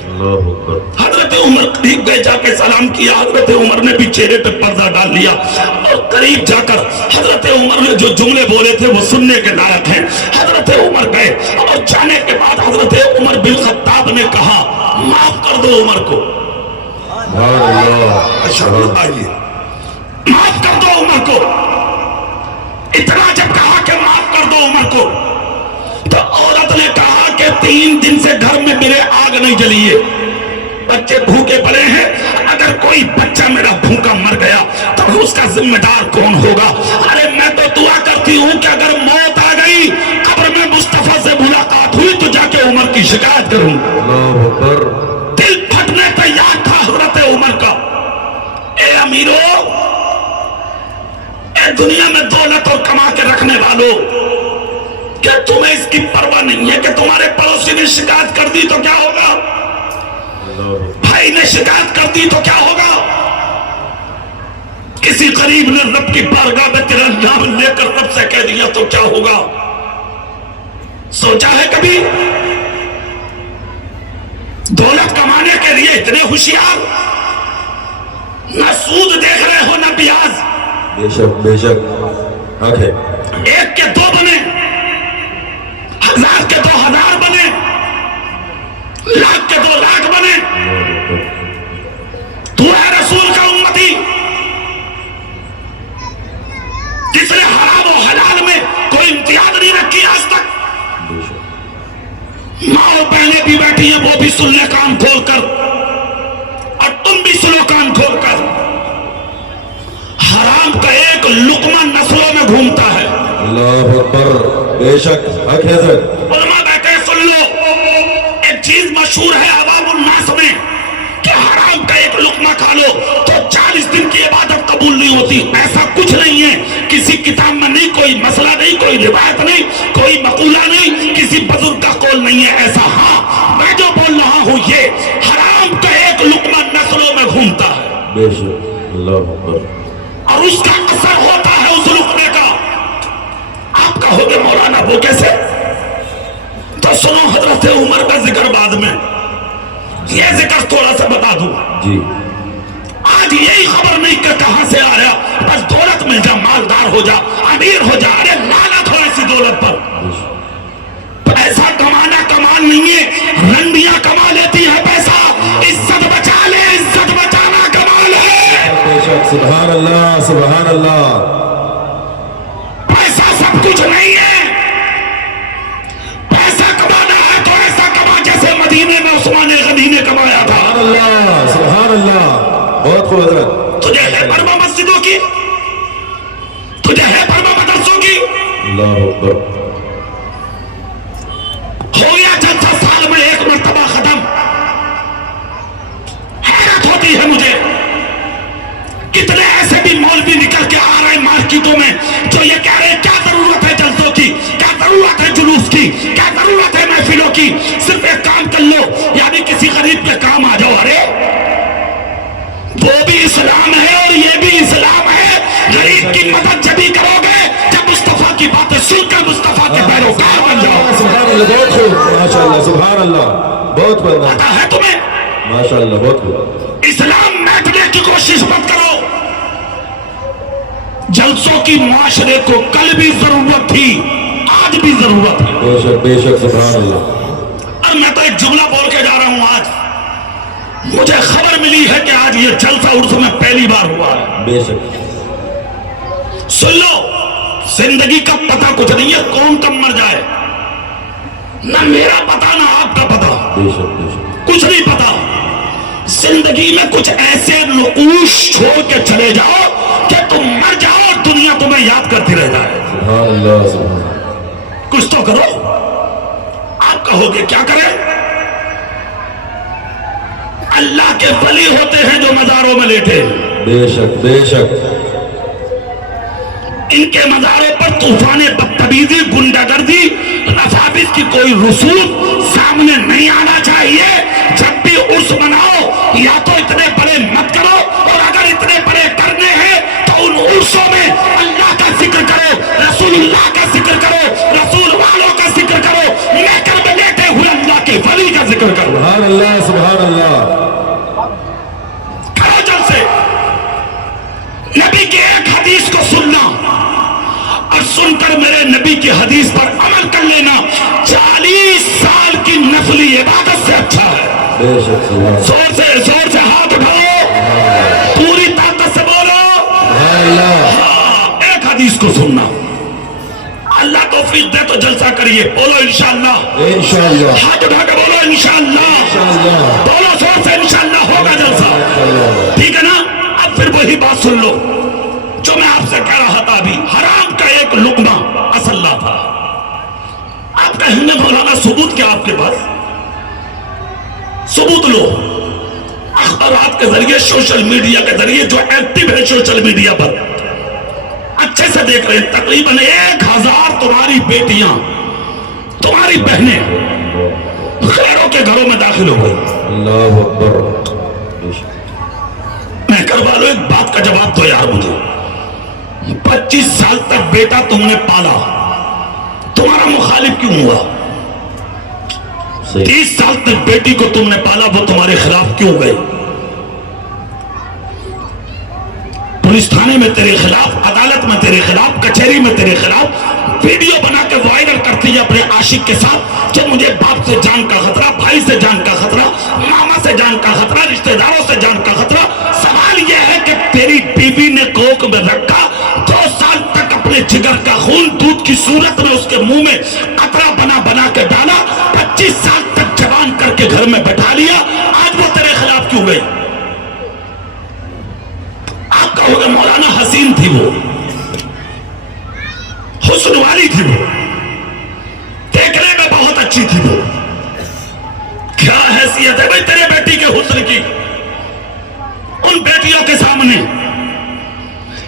اللہ اکبر۔ حضرت عمر قریب گئے، جا کے سلام کیا، حضرت عمر نے بھی چہرے پہ پردہ ڈال لیا اور قریب جا کر حضرت عمر نے جو جملے بولے تھے وہ سننے کے لائق ہیں۔ حضرت عمر گئے اور جانے کے بعد حضرت عمر بن خطاب نے کہا معاف کر دو عمر کو، سبحان اللہ۔ آئیے معاف کر دو عمر کو۔ اتنا جب کہا کہ معاف کر دو عمر کو تو عورت نے کہا کہ 3 دن سے گھر میں میرے آگ نہیں جلی ہے، بچے بھوکے پڑے ہیں، اگر کوئی بچہ میرا بھوکا مر گیا تو اس کا ذمہ دار کون ہوگا؟ ارے میں تو دعا کرتی ہوں کہ اگر موت آ گئی قبر میں مصطفیٰ سے ملاقات ہوئی تو جا کے عمر کی شکایت کروں۔ اللہ اکبر۔ دل پھٹنے تیار تھا حضرت عمر کا۔ اے امیرو، اے دنیا میں دولت اور کما کے رکھنے والوں، کیا تمہیں اس کی پرواہ نہیں ہے کہ تمہارے پڑوسی نے شکایت کر دی تو کیا ہوگا؟ بھائی نے شکایت کر دی تو کیا ہوگا؟ کسی غریب نے رب کی بارگاہ میں تیرا نام لے کر رب سے کہہ دیا تو کیا ہوگا؟ سوچا ہے کبھی؟ دولت کمانے کے لیے اتنے ہوشیار، نہ سود دیکھ رہے ہو نہ بیاض، بے شک بے شک، حق ہے۔ 1 کے 2 بنے، 1000 کے 2000 بنے، لاکھ کے 2 لاکھ بنے۔ تو ہے رسول کا امتی جس نے حرام و حلال میں کوئی امتیاز نہیں رکھی آج تک۔ ماں اور بہنیں بھی بیٹھی ہیں، وہ بھی سن لے کان کھول کر، اور تم بھی سنو کان کھول کر۔ حرام کا ایک لقمہ نسلوں میں گھومتا ہے۔ اللہ اکبر، بے شک حق ہے سر۔ علماء بیٹھے سن لو، ایک چیز مشہور ہے عوام الناس میں کہ حرام کا ایک لقمہ کھا لو تو 40 دن کی عبادت قبول نہیں ہوتی۔ ایسا کچھ نہیں ہے، کسی کتاب میں نہیں، کوئی مسئلہ نہیں، کوئی روایت نہیں، کوئی مقولہ نہیں، کسی بزرگ کا قول نہیں ہے ایسا۔ ہاں میں جو بول رہا ہوں یہ حرام کا ایک لقمہ نسلوں میں گھومتا ہے، بے شک اللہ اکبر۔ اور اس کا اثر ہوتا ہے اس لقمے کا۔ آپ کہو گے مولانا وہ کیسے؟ تو سنو حضرت عمر کا ذکر بعد میں، یہ ذکر تھوڑا سا بتا دوں۔ جی آج یہی خبر نہیں کہ کہاں سے آ رہا، بس دولت مل جا، مالدار ہو جا، امیر ہو جا۔ ارے لعنت ہو ایسی دولت پر۔ پیسہ کمانا کمال نہیں ہے، رنڈیاں کما لیتی ہے پیسہ۔ عزت بچا لے، عزت بچانا کمال ہے۔ بے شک، سبحان اللہ سبحان اللہ۔ پیسہ سب کچھ نہیں ہے، پیسہ کمانا ہے تو ایسا کما جیسے مدینے میں عثمان غنی نے کمایا تھا۔ سبحان اللہ سبحان اللہ، بہت خوب حضرت۔ تجھے ہے پروا مسجدوں کی، تجھے ہے پروا مدرسوں کی؟ اللہ اکبر۔ ہو گیا جلسہ سال میں 1 مرتبہ ختم۔ حیرت ہوتی ہے مجھے، کتنے ایسے بھی مولوی نکل کے آ رہے ہیں مارکیٹوں میں جو یہ کہہ رہے ہیں کیا ضرورت ہے جلسوں کی، کیا ضرورت ہے جلوس کی، کیا ضرورت ہے محفلوں کی، صرف ایک کام کر لو، یعنی کسی غریب کے کام آ جاؤ۔ ارے وہ بھی اسلام ہے اور یہ بھی اسلام ہے۔ غریب کی مدد جبھی کرو گے جب مصطفیٰ کی باتیں سن کر مصطفیٰ کے پیروکار بن جاؤ۔ سبحان اللہ، بہت خوب، ماشاء اللہ، سبحان اللہ، بہت بڑا، پتا ہے تمہیں ماشاء اللہ، بہت خوب۔ اسلام کی کوشش مت کرو. جلسوں کی معاشرے کو کل بھی ضرورت تھی, آج بھی ضرورت ہے. بے شک بے شک, سبحان اللہ. اور میں تو ایک جملہ بول کے جا رہا ہوں. آج مجھے خبر ملی ہے کہ آج یہ جلسہ اردو میں پہلی بار ہوا ہے. بے شک. سن لو, زندگی کا پتہ کچھ نہیں ہے, کون کب مر جائے. نہ میرا پتہ نہ آپ کا پتہ, بے شک بے شک. کچھ نہیں پتا. زندگی میں کچھ ایسے نقوش چھوڑ کے چلے جاؤ کہ تم مر جاؤ اور دنیا تمہیں یاد کرتی رہ جائے. سبحان اللہ سبحان اللہ. کچھ تو کرو. آپ کہو گے کیا کریں؟ اللہ کے ولی ہوتے ہیں جو مزاروں میں لیٹے. بے شک بے شک. ان کے مزاروں پر طوفان بدتمیزی, گنڈا گردی, نفاذ کی کوئی رسوم سامنے نہیں آنا چاہیے. جب بھی عرس مناؤ یا تو اتنے بڑے مت کرو, اور اگر اتنے بڑے کرنے ہیں تو ان عرسوں میں اللہ کا ذکر کرو, رسول اللہ کا ذکر کرو, رسول والوں کا ذکر کرو, میکر میں لیٹے ہوئے اللہ کے ولی کا ذکر کرو. سبحان اللہ سبحان اللہ. کرو جلسے. نبی کی ایک حدیث کو سننا اور سن کر میرے نبی کی حدیث پر عمل کر لینا 40 سال کی نفلی عبادت سے اچھا ہے. بے شک. زور سے ہاتھ اٹھاؤ, پوری طاقت سے بولو. ہاں, ایک حدیث کو سننا. اللہ توفیق دے تو جلسہ کریے. بولو انشاءاللہ. انشاءاللہ. ہاتھ اٹھا کے بولو انشاءاللہ. بولو زور سے, انشاءاللہ ہوگا جلسہ. ٹھیک ہے نا؟ اب پھر وہی بات سن لو جو میں آپ سے کہہ رہا تھا ابھی. حرام کا ایک لقمہ اصلہ تھا. آپ کہیں گے مولانا ثبوت کیا آپ کے پاس؟ ثبوت لو. اخبارات کے ذریعے, سوشل میڈیا کے ذریعے جو ایکٹیو ہے سوشل میڈیا پر, اچھے سے دیکھ رہے ہیں. تقریباً 1000 تمہاری بیٹیاں, تمہاری بہنیں غیروں کے گھروں میں داخل ہو گئی. اللہ اکبر. میں کروا لو, ایک بات کا جواب دو یار مجھے. 25 سال تک بیٹا تم نے پالا, تمہارا مخالف کیوں ہوا؟ 30 سال تک بیٹی کو تم نے پالا, وہ تمہارے خلاف کیوں گئی؟ پولیس تھانے میں تیرے خلاف, عدالت میں تیرے خلاف, کچہری میں تیرے خلاف ویڈیو بنا کے وائرل کرتی ہے اپنے عاشق کے ساتھ کہ مجھے باپ سے جان کا خطرہ, بھائی سے جان کا خطرہ, ماما سے جان کا خطرہ, رشتہ داروں سے جان کا خطرہ. سوال یہ ہے کہ تیری بیوی نے کوک میں رکھا, 2 سال تک اپنے جگر کا خون دودھ کی صورت میں اس کے منہ میں قطرہ بنا بنا کے ڈالا, 25 سال تک جوان کر کے گھر میں بٹھا لیا, آج وہ تیرے خلاف کیوں گئی؟ آپ کہو گے مولانا حسین تھی وہ, حسن والی تھی وہ, دیکھنے میں بہت اچھی تھی وہ. کیا حیثیت ہے بھائی تیرے بیٹی کے حسن کی ان بیٹیوں کے سامنے؟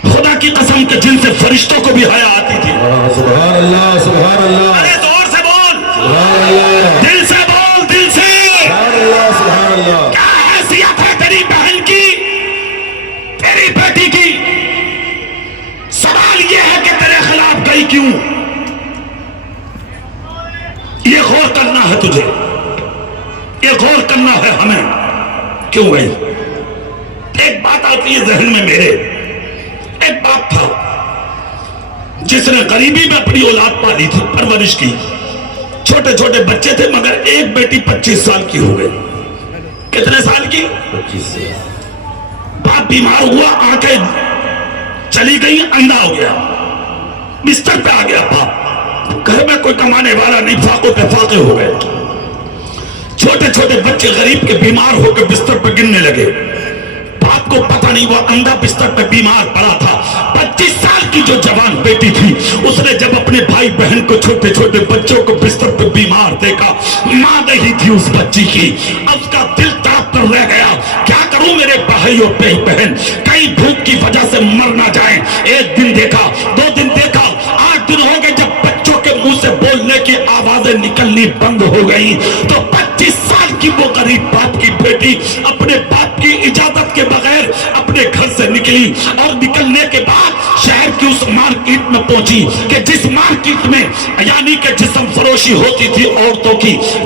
خدا کی قسم کہ جن سے فرشتوں کو بھی حیا آتی تھی. سبحان اللہ سبحان اللہ. ارے زور سے بول, سبحان اللہ. دل سے بول, دل سے. سبحان اللہ سبحان اللہ. کیا حیثیت ہے تیری بہن کی, تیری بیٹی کی؟ سوال یہ ہے کہ تیرے خلاف گئی کیوں؟ یہ غور کرنا ہے تجھے, یہ غور کرنا ہے ہمیں, کیوں گئی؟ ایک بات آتی ہے ذہن میں میرے. ایک باپ تھا جس نے غریبی میں اپنی اولاد پالی تھی, پرورش کی. چھوٹے چھوٹے بچے تھے مگر ایک بیٹی 25 سال کی ہو گئی. کتنے سال کی؟ 25 سال. باپ بیمار ہوا, آنکھیں چلی گئی, اندھا ہو گیا, بستر پہ آ گیا باپ. گھر میں کوئی کمانے والا نہیں, فاقوں پہ فاقے ہو گئے. چھوٹے چھوٹے بچے غریب کے بیمار ہو کے بستر پہ گرنے لگے. باپ کو پتہ نہیں, وہ اندھا بستر پہ بیمار پڑا تھا. 25 سال کی جو جوان بیٹی تھی, اس نے جب اپنے بھائی بہن کو, چھوٹے چھوٹے بچوں کو بستر پہ بیمار دیکھا, ماں نہیں تھی اس بچی کی, اس کا دل تڑپ کر رہ گیا. کیا کروں میرے بھائی اور بہن, کئی بھوک کی وجہ سے مر نہ جائیں. ایک دن دیکھا, 2 دن دیکھا, 8 دن ہو گئے جب بچوں کے منہ سے بولنے کی آوازیں نکلنی بند ہو گئی. تو 25 سال کی وہ غریب باپ کی بیٹی اپنے باپ کی اجازت کے بغیر اپنے گھر سے نکلی, اور نکلنے کے بعد شہر کی اس مارکیٹ میں پہنچی کہ جس مارکیٹ میں یعنی کہ جسم فروشی ہوتی تھی عورتوں کی,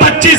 25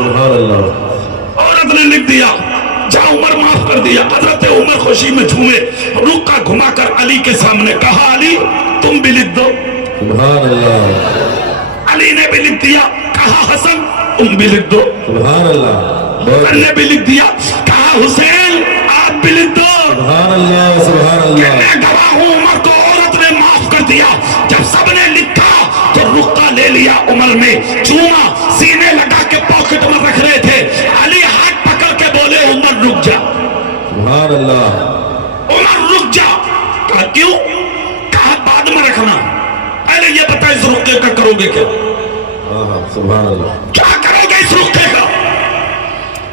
سبحان اللہ. عورت نے لکھ دیا جا عمر معاف کر دیا. حضرت عمر خوشی میں جھومے, رخ کا گھما کر علی کے سامنے کہا علی تم بھی لکھ دو. سبحان اللہ. علی نے بھی لکھ دیا. کہا حسن تم بھی لکھ دو. سبحان اللہ. حسن نے بھی لکھ دیا. کہا حسین آپ بھی لکھ دو. سبحان اللہ. سبحان اللہ. میں گواہ ہوں عمر کو عورت نے معاف کر دیا. جب سب نے لکھا تو رخا لے لیا عمر میں, چوما, سینے لگا کے پاکٹ میں رکھ رہے تھے. علی ہاتھ پکڑ کے بولے عمر رک جا. سبحان اللہ. عمر رک جا. کہا کیوں؟ کہا بعد میں رکھنا, پہلے یہ بتا اس رقے کا کرو گے کیا؟ سبحان اللہ. کیا کرو گے اس رقے کا؟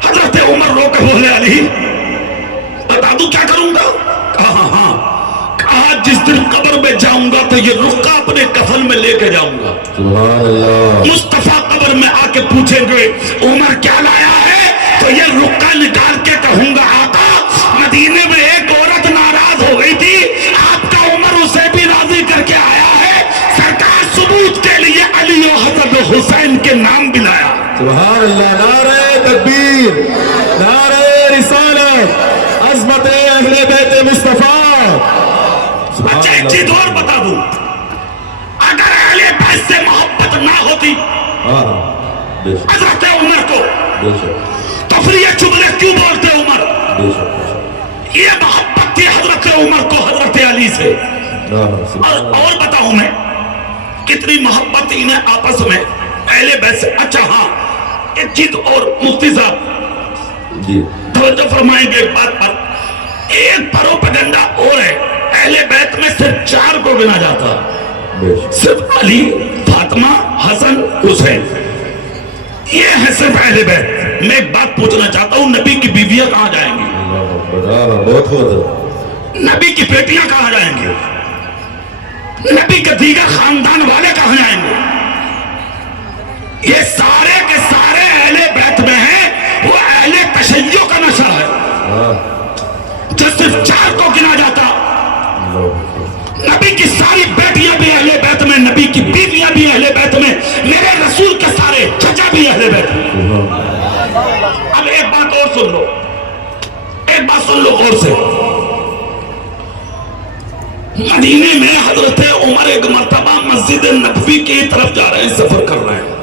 حضرت عمر رو کے بولے علی بتا دوں کیا کروں گا؟ کہا ہاں. کہا جس دن قبر میں جاؤں گا تو یہ رقہ اپنے کفن میں لے کے جاؤں گا. سبحان اللہ. مصطفیٰ قبر میں آ کے پوچھیں گے عمر کیا لایا ہے, تو یہ رقہ نکال کے کہوں گا آقا مدینے میں ایک عورت ناراض ہو گئی تھی, آپ کا عمر اسے بھی راضی کر کے آیا ہے. سرکار ثبوت کے لیے علی و حضرت حسین کے نام بھی لایا. سبحان اللہ. نعرہ تکبیر, نعرہ رسالت, عظمت اہل بیت مصطفیٰ. اچھا ایک چیز اور بتا دوں, اگر اہل بیت سے محبت نہ ہوتی حضرت عمر کو تو پھر یہ جملے کیوں بولتے عمر؟ یہ محبت تھی حضرت عمر کو حضرت علی سے. اور بتاؤں میں کتنی محبت انہیں آپس میں اہل بیت سے. اچھا ہاں ایک چیز اور مفتی صاحب توجہ فرمائیں گے ایک بات پر. ایک پروپیگنڈا اور ہے, اہل بیت میں صرف 4 کو گنا جاتا, صرف علی, فاطمہ, حسن, حسین, یہ ہے صرف اہل بیت. میں ایک بات پوچھنا چاہتا ہوں, نبی کی بیویاں کہاں جائیں گی؟ نبی کی بیٹیاں کہاں جائیں گے؟ نبی کے دیگر خاندان والے کہاں جائیں گے؟ یہ سارے کے سارے اہل بیت میں ہیں. وہ اہل تشیع کا نشہ ہے جو صرف 4 کو گنا جاتا. نبی کی ساری بیٹیاں بھی اہل بیت میں, نبی کی بیویاں بھی اہل بیت میں, میرے رسول کے سارے چچا بھی اہل بیت میں. اب ایک بات اور سن لو, ایک بات سن لو غور سے. مدینے میں حضرت عمر ایک مرتبہ مسجد نبوی کی طرف جا رہے ہیں, سفر کر رہے ہیں.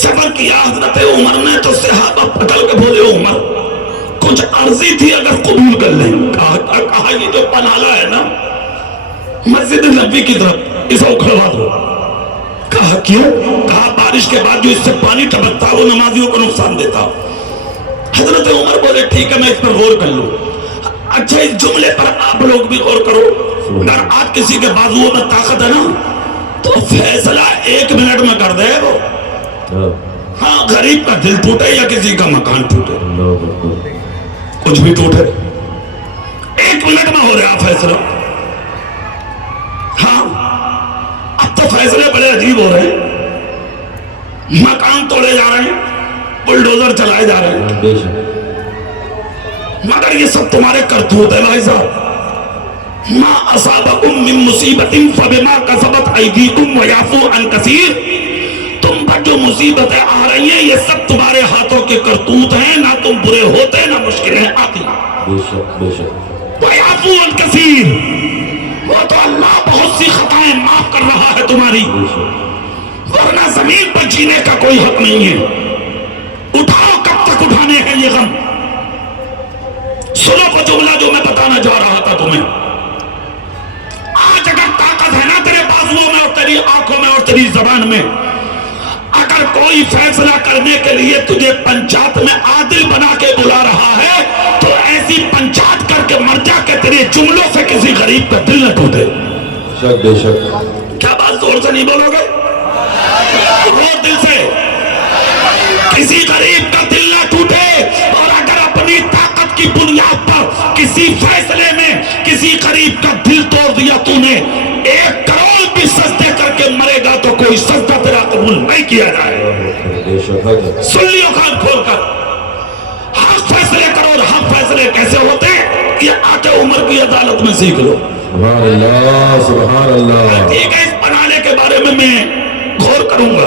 سفر کیا حضرت عمر نے تو صحابہ پکڑ کے بولے عمر کچھ عرضی تھی اگر قبول کر لیں. کہا یہ جو پنالا ہے نا مسجد نبوی کی طرف اسے اکھڑوا دو. کہا کیوں؟ کہا بارش کے بعد جو اس سے پانی ٹپکتا وہ نمازیوں کو نقصان دیتا. حضرت عمر بولے ٹھیک ہے میں اس پر غور کر لوں. اچھا اس جملے پر آپ لوگ بھی غور کرو, اگر آپ کسی کے بازوؤں میں طاقت ہے نا تو فیصلہ 1 منٹ میں کر دے وہ. ہاں غریب کا دل ٹوٹے یا کسی کا مکان ٹوٹے, کچھ بھی ٹوٹے, 1 منٹ میں ہو رہا فیصلہ. ہاں اب تو فیصلے بڑے عجیب ہو رہے ہیں, مکان توڑے جا رہے ہیں, بلڈوزر چلائے جا رہے ہیں, مگر یہ سب تمہارے کرتوت ہے بھائی صاحب. ما اصابکم من مصیبت فبما کسبت ایدیکم ویعفو عن کثیر. تم پر جو مصیبتیں آ رہی ہیں یہ سب تمہارے ہاتھوں کے کرتوت ہیں, نہ تم برے ہوتے نہ مشکلیں آتی. ویعفو عن کثیر, وہ تو اللہ بہت سی خطائیں معاف کر رہا ہے تمہاری, ورنہ زمین پر جینے کا کوئی حق نہیں ہے. اٹھاؤ کب تک اٹھانے ہیں یہ غم. سنو وہ جملہ جو میں بتانا چاہ رہا تھا تمہیں. آج اگر طاقت ہے نا تیرے بازوؤں میں اور تیری آنکھوں میں اور تیری زبان میں, اگر کوئی فیصلہ کرنے کے لیے تجھے پنچایت میں عادل بنا کے بلا رہا ہے تو ایسی پنچایت کر کے مر جا کہ تیرے جملوں سے کسی غریب کا دل نہ ٹوٹے. شک بے شک. کیا بات زور سے نہیں بولو گے؟ رو دل سے, کسی غریب کا دل نہ ٹوٹے. اور اگر اپنی طاقت کی بنیاد پر کسی فیصلے میں کسی غریب کا دل توڑ دیا تو نے, 1 کروڑ بھی سجدے کر کے مرے گا تو کوئی سجدہ تیرا قبول نہیں کیا جائے. سن لیو کان کھول کر, حق فیصلے کرو. اور حق فیصلے کیسے ہوتے ہیں یہ آ کے عمر کی عدالت میں سیکھ لو. سبحان اللہ, سبحان اللہ. ٹھیک ہے, اس بنانے کے بارے میں غور کروں گا.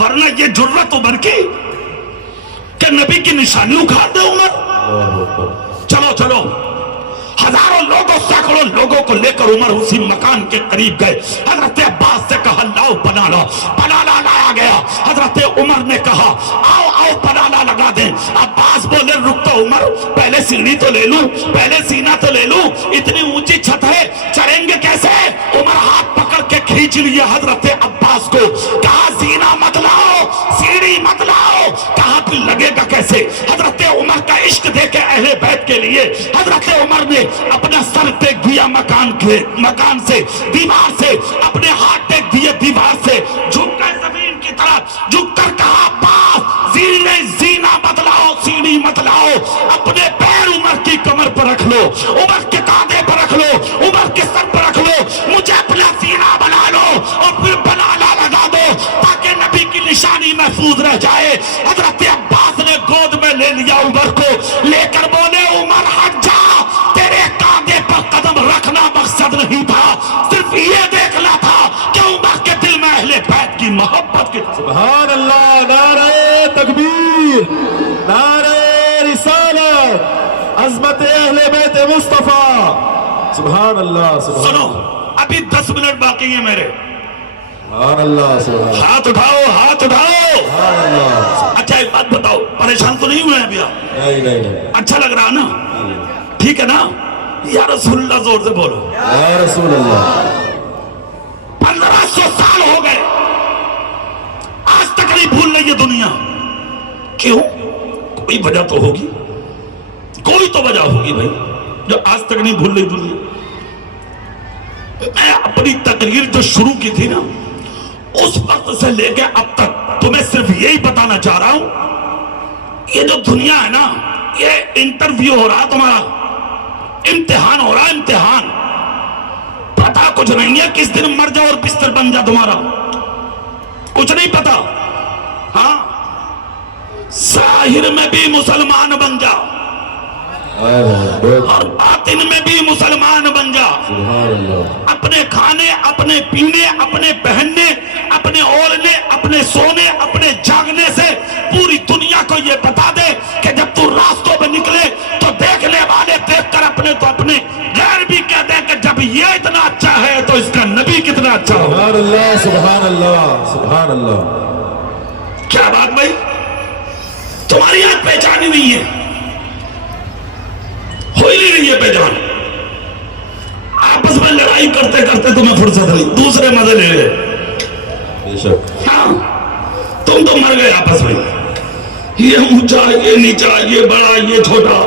ورنہ یہ جرت عمر کی کہ نبی کی نشانی اکھاڑ دے عمر. چلو چلو ہزاروں لوگوں سینکڑوں لوگوں کو لے کر عمر اسی مکان کے قریب گئے. حضرت عباس سے کہا لاؤ بنانا. بنانا لایا گیا. حضرت عمر نے کہا آؤ آؤ بنانا لگا دیں. عباس بولے رک تو عمر, پہلے سیڑھی تو لے لوں, پہلے سینہ تو لے لوں, اتنی اونچی چھت ہے چڑھیں گے کیسے. عمر ہاتھ پکڑ کے کھینچ لیا حضرت عباس کو. کہا سینہ مت لاؤ, سیڑھی مت لاؤ. کہا پھر لگے گا کیسے. حضرت عمر کا عشق دیکھے اہل بیت کے لیے حضرت عمر نے اپنا سر ٹیک دیا مکان سے, دیوار سے, اپنے ہاتھ ٹیک دیے دیوار سے, جھک کر زمین کی طرف جھک کر کہا عباس زینہ مت لاؤ, سیڑھی مت لاؤ, اپنے پیر عمر کی کمر پر رکھ لو, عمر کے کاندھے پر رکھ لو, عمر کے سر پر رکھ لو, مجھے اپنا سینہ بنا لو اور پھر بنانا لگا دو تاکہ نبی کی نشانی محفوظ رہ جائے. حضرت عباس نے گود میں لے لیا عمر کو, لے کر بولے عمر ہٹ جا, تیرے کاندھے پر قدم رکھنا مقصد نہیں تھا, صرف یہ دیکھنا تھا کہ عمر کے دل میں اہل بیت کی محبت کی. سبحان اللہ, نعرہ تکبیر, نعرہ رسالت, عظمت اہل بیت مصطفیٰ. سبحان اللہ, سبحان سنو ابھی 10 منٹ باقی ہیں میرے. سبحان اللہ, سبحان اللہ, ہاتھ اٹھاؤ, ہاتھ اٹھاؤ. سبحان اللہ. اچھا ایک بات بتاؤ, پریشان تو نہیں ہوئے ہیں ابھی آپ؟ نہیں نہیں نہیں. اچھا لگ رہا نا, ٹھیک ہے نا. یا رسول اللہ زور سے بولو. یا رسول اللہ. 1500 سال ہو گئے, آج تک نہیں بھول رہی یہ دنیا. کیوں؟ کوئی وجہ تو ہوگی, کوئی تو وجہ ہوگی بھائی جو آج تک نہیں بھول رہی دنیا. میں اپنی تقریر جو شروع کی تھی نا, اس وقت سے لے کے اب تک تمہیں صرف یہی بتانا چاہ رہا ہوں, یہ جو دنیا ہے نا, یہ انٹرویو ہو رہا تمہارا, امتحان ہو رہا, امتحان. پتا کچھ نہیں ہے کس دن مر جاؤ اور بستر بن جا تمہارا, کچھ نہیں پتا. ہاں, ظاہر میں بھی مسلمان بن جا اور باطن میں بھی مسلمان بن جا. سبحان اللہ. اپنے کھانے, اپنے پینے, اپنے پہننے, اپنے اوڑھنے, اپنے سونے, اپنے جاگنے سے پوری دنیا کو یہ بتا دے کہ جب تو راستوں میں نکلے تو دیکھنے والے دیکھ کر اپنے تو اپنے غیر بھی کہہ دیں کہ جب یہ اتنا اچھا ہے تو اس کا نبی کتنا اچھا ہو. سبحان اللہ, سبحان اللہ, سبحان اللہ. کیا بات بھائی, تمہاری آج پہچانی نہیں ہے, ہو ہی نہیں رہی ہے پہچان. آپس میں لڑائی کرتے کرتے تمہیں فرصت نہیں, دوسرے مزے لے رہے. بے شک. ہاں, تم تو مر گئے آپس میں, یہ اونچا, یہ نیچا, یہ بڑا, یہ چھوٹا.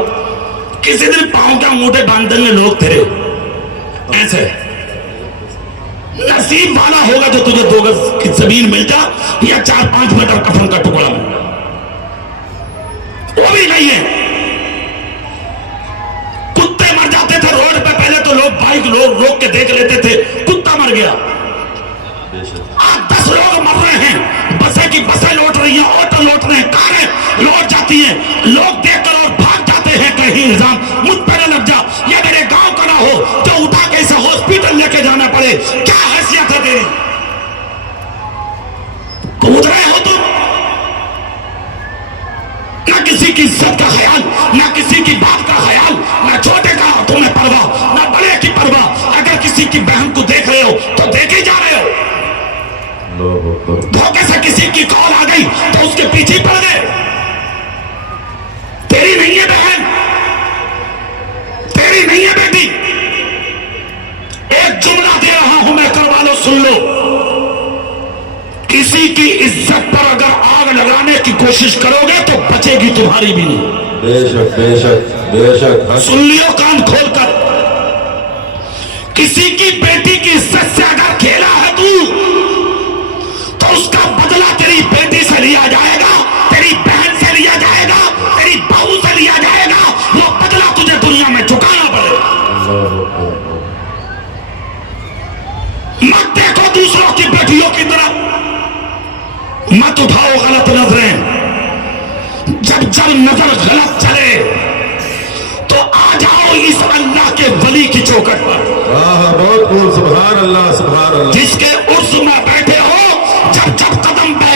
کسی دن پاؤں کے انگوٹھے باندھ دیں گے لوگ تیرے ایسے. نصیب والا ہوگا جو تجھے 2 گز کی زمین مل جا یا 4-5 میٹر کفن کا ٹکڑا مل جا, وہ بھی نہیں ہے. کتے مر جاتے تھے روڈ پہ, پہلے تو لوگ بائک روک کے دیکھ لیتے تھے, کتا مر گیا. آج 10 لوگ مر رہے ہیں, بسیں کی بسیں لوٹ رہی ہیں, آٹو لوٹ رہے ہیں, کاریں لوٹ جاتی ہیں, لوگ دیکھ کر اور بھاگ جاتے ہیں. کہیں الزام مجھ پہ نہ لگ جا, یہ میرے گاؤں کا نہ ہو جو اٹھا کے اسے ہاسپٹل لے کے جانا پڑے. کیا حیثیت ہے تیری؟ کود رہے ہو تم, نہ کسی کی عزت کا خیال, نہ کسی کی بات کا خیال, نہ چھوٹے کا تمہیں پرواہ, نہ بڑے کی پرواہ. اگر کسی کی بہن کو دیکھ رہے ہو تو دیکھے جا رہے ہو. دھوکے سے کسی کی کال آ گئی تو اس کے پیچھے پڑ گئے. تیری نہیں ہے بہن, تیری نہیں ہے بیٹی. ایک جملہ دے رہا ہوں میں, کروا لو, سن لو. کسی کی عزت پر اگر آگ لگانے کی کوشش کرو گے تو بچے گی تمہاری بھی نہیں. بے شک, بے شک, بے شک. سن لیو کان کھول کر, کسی کی بیٹی کی عزت سے اگر کھیلا ہے تو اس کا بدلہ تیری بیٹی سے لیا جائے گا, تیری بہن سے لیا جائے گا, تیری بہو سے لیا جائے گا. وہ بدلہ تجھے دنیا میں چکانا پڑے گا. مت دیکھو دوسروں کی بیٹیوں کی طرف, مت اٹھاؤ غلط نظریں. جب نظر غلط چلے تو آ جاؤ اس اللہ کے ولی کی چوکٹ پر. بہت خوب. سبحان اللہ, سبحان اللہ. جس کے عرص میں بیٹھے ہو, جب قدم بہ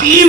3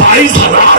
22,000,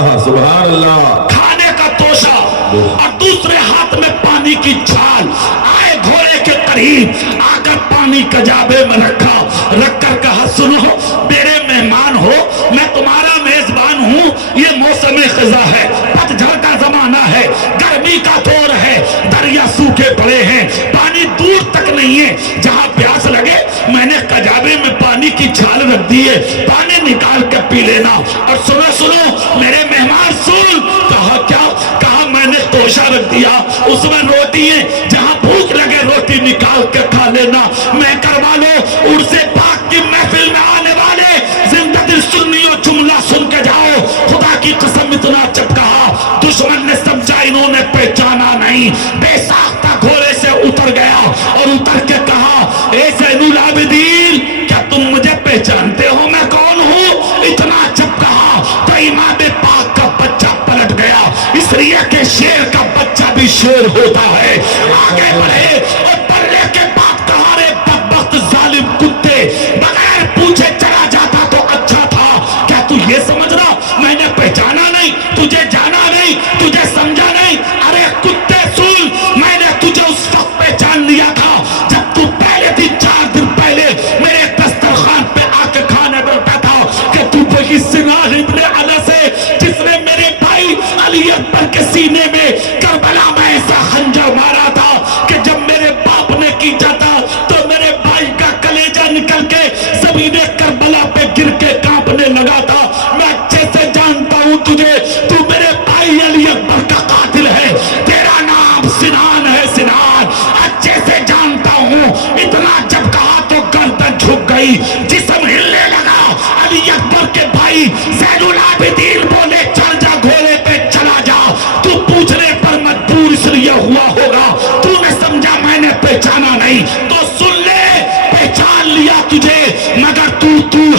اللہ سبحان اللہ کھانے کا توشہ اور دوسرے ہاتھ میں پانی کی چھال. آئے گھوڑے کے قریب آ کر پانی کجابے میں رکھ کر کہا سنو میرے مہمان ہو, میں تمہارا میزبان ہوں. یہ موسم خزاں ہے, پتجھڑ کا زمانہ ہے, گرمی کا دور ہے, دریا سوکھے پڑے ہیں, پانی دور تک نہیں ہے. جہاں پیاس لگے میں نے کجابے میں پانی کی چھال رکھ دی ہے, پانی نکال کے پی لینا. اور سنو میرے مہمان سن. کہا کیا؟ کہا میں نے توشہ رکھ دیا, اس میں روٹی ہے, جہاں بھوک لگے روٹی نکال کے کھا لینا. میں کروا لو. عرس پاک کی محفل میں آنے والے زندہ دل سنیوں جملہ سن کے جاؤ, خدا کی قسم اتنا جب کہا دشمن نے سمجھا انہوں نے پہچانا نہیں. بے ساختہ گھوڑے سے اتر گیا اور اتر کے کہا اے زین العابدین کیا تم مجھے پہچانتے ہو میں کون ہوں؟ اتنا جب کہا تو امام پاک کا بچہ پلٹ گیا. اس لیے کہ شیر کا بچہ بھی شیر ہوتا ہے. آگے بڑھے اور پلے کے بعد کہا رے بدبخت ظالم کتے, بغیر پوچھے چلا جاتا تو اچھا تھا. کیا تو یہ سمجھ رہا میں نے پہچانا نہیں, تجھے جانا نہیں, تجھے سمجھا نہیں؟ ارے کتے سن, میں نے تجھے اس وقت پہچان لیا تھا جب تو پہلے دن 4 دن پہلے میرے دسترخوان پہ آ کے کھانے بیٹھا تھا. کہ تو وہی سنان ابن انس ہے جس نے میرے بھائی علی اکبر کے سینے میں کربلا میں ایسا خنجر مارا تھا کہ جب میرے باپ نے کیچا تھا تو میرے بھائی کا کلیجہ نکل کے زمین کربلا پہ گر کے کانپنے لگا تھا. میں اچھے سے جانتا ہوں تجھے, تو میرے بھائی علی اکبر کا قاتل ہے, تیرا نام سنان ہے, سنان اچھے سے جانتا ہوں. اتنا جب کہا تو گردن جھک گئی, جسم ہلنے لگا. علی اکبر کے بھائی زین العابدین بولے چل جا گھوڑے پہ چلا جا, تو پوچھنے پر مجبور اس لیے ہوا ہوگا تو نے سمجھا میں نے پہچانا نہیں. تو سن لے پہچان لیا تجھے مگر تو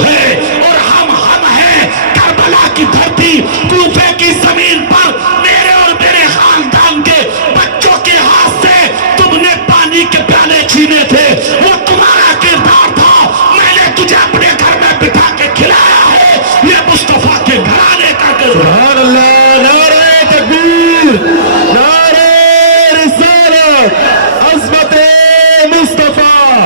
ہے اور ہم ہیں. کربلا کی دھرتی کوفے کی زمین پر میرے اور میرے خاندان کے بچوں کے ہاتھ سے تم نے پانی کے پیالے چھینے تھے, وہ تمہارا کردار تھا. میں نے تجھے اپنے گھر میں بٹھا کے کھلایا ہے. یہ مصطفیٰ کے گھرانے کا کردار. سبحان اللہ. نعرہ تکبیر, نعرہ رسالت, عظمت مصطفیٰ,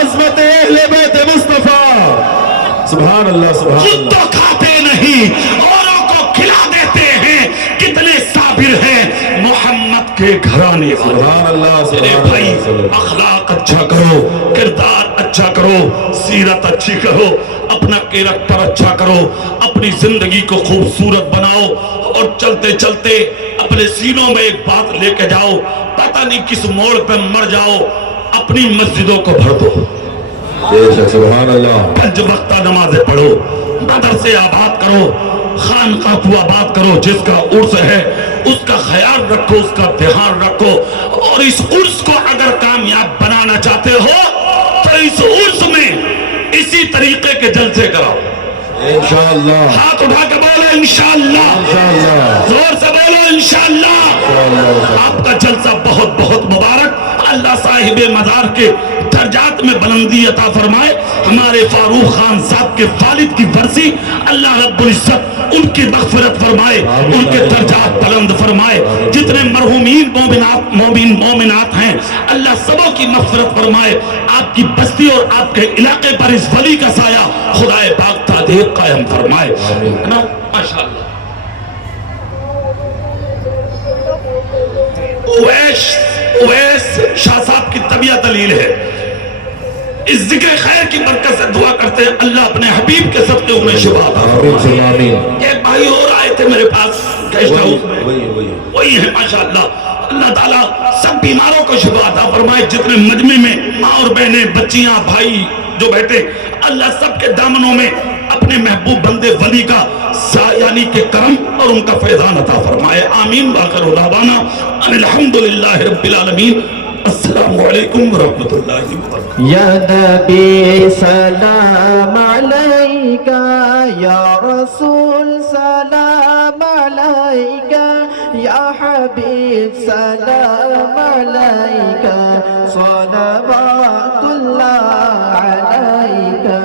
عظمت اہل بیت مصطفیٰ. سبحان اللہ سبحان خود اللہ. تو کھاتے نہیں, اوروں کو کھلا دیتے ہیں. کتنے صابر ہیں محمد کے گھرانے والے. سبحان اللہ میرے سبحان بھائی اللہ. اخلاق اچھا کرو, کردار اچھا کرو, سیرت اچھی کرو, اپنا کیریکٹر اچھا کرو, اپنی زندگی کو خوبصورت بناؤ اور چلتے چلتے اپنے سینوں میں ایک بات لے کے جاؤ. پتہ نہیں کس موڑ پہ مر جاؤ, اپنی مسجدوں کو بھر دو, بے شک سبحان اللہ. 5 وقتہ نمازیں پڑھو, مدرسے آباد کرو, خانقاہ کو آباد کرو. جس کا عرس ہے اس کا خیال رکھو, اس کا دھیان رکھو. اور اس عرس کو اگر کامیاب بنانا چاہتے ہو تو اس عرس میں اسی طریقے کے جلسے کراؤ. انشاءاللہ, ہاتھ اٹھا کے بولو انشاءاللہ, انشاءاللہ, زور سے بولو انشاءاللہ. آپ کا جلسہ بہت بہت مبارک. اللہ صاحب مزار کے درجات میں بلندی عطا فرمائے. ہمارے فاروق خان صاحب کے والد کی برسی, اللہ رب العزت ان کی مغفرت فرمائے, ان کے درجات بلند فرمائے. جتنے مرحومین مومنات ہیں اللہ سبوں کی مغفرت فرمائے. آپ کی بستی اور آپ کے علاقے پر اس ولی کا سایہ خدائے پاک تعدیر قائم فرمائے. ماشاءاللہ. اویس شاہ صاحب کی طبیعت دلیل ہے. اس ذکر خیر کی برکت سے دعا کرتے ہیں اللہ اپنے حبیب کے صدقے انہیں شفا عطا فرمائے. ایک بھائی اور آئے تھے میرے پاس گیسٹ ہاؤس میں, وہی ہے ماشاءاللہ. اللہ تعالیٰ سب بیماروں کو شفا عطا فرمائے. جتنے مجمع میں ماں اور بہنیں, بچیاں, بھائی جو بیٹھے, اللہ سب کے دامنوں میں اپنے محبوب بندے ولی کا یعنی کہ کرم اور ان کا فیضان عطا فرمائے. آمین. باخر دعوانا ان الحمدللہ رب العالمین. السلام علیکم ورحمۃ اللہ وبرکاتہ. یا نبی سلام علیکہ, یا رسول سلام علیکہ, یا حبیب سلام علیکہ, صلوات اللہ علیکہ,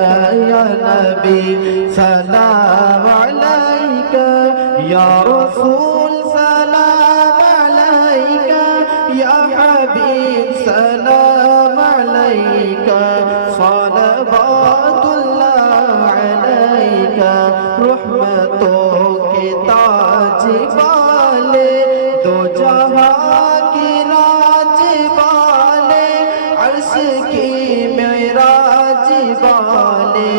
یا نبی سلام علیکہ, یا رسول سلام علیکہ یا حبیب سلام علیکہ صلوات اللہ علیکہ رحمتوں کے تاج والے دو جہاں کی راج والے عرش کی معراج والے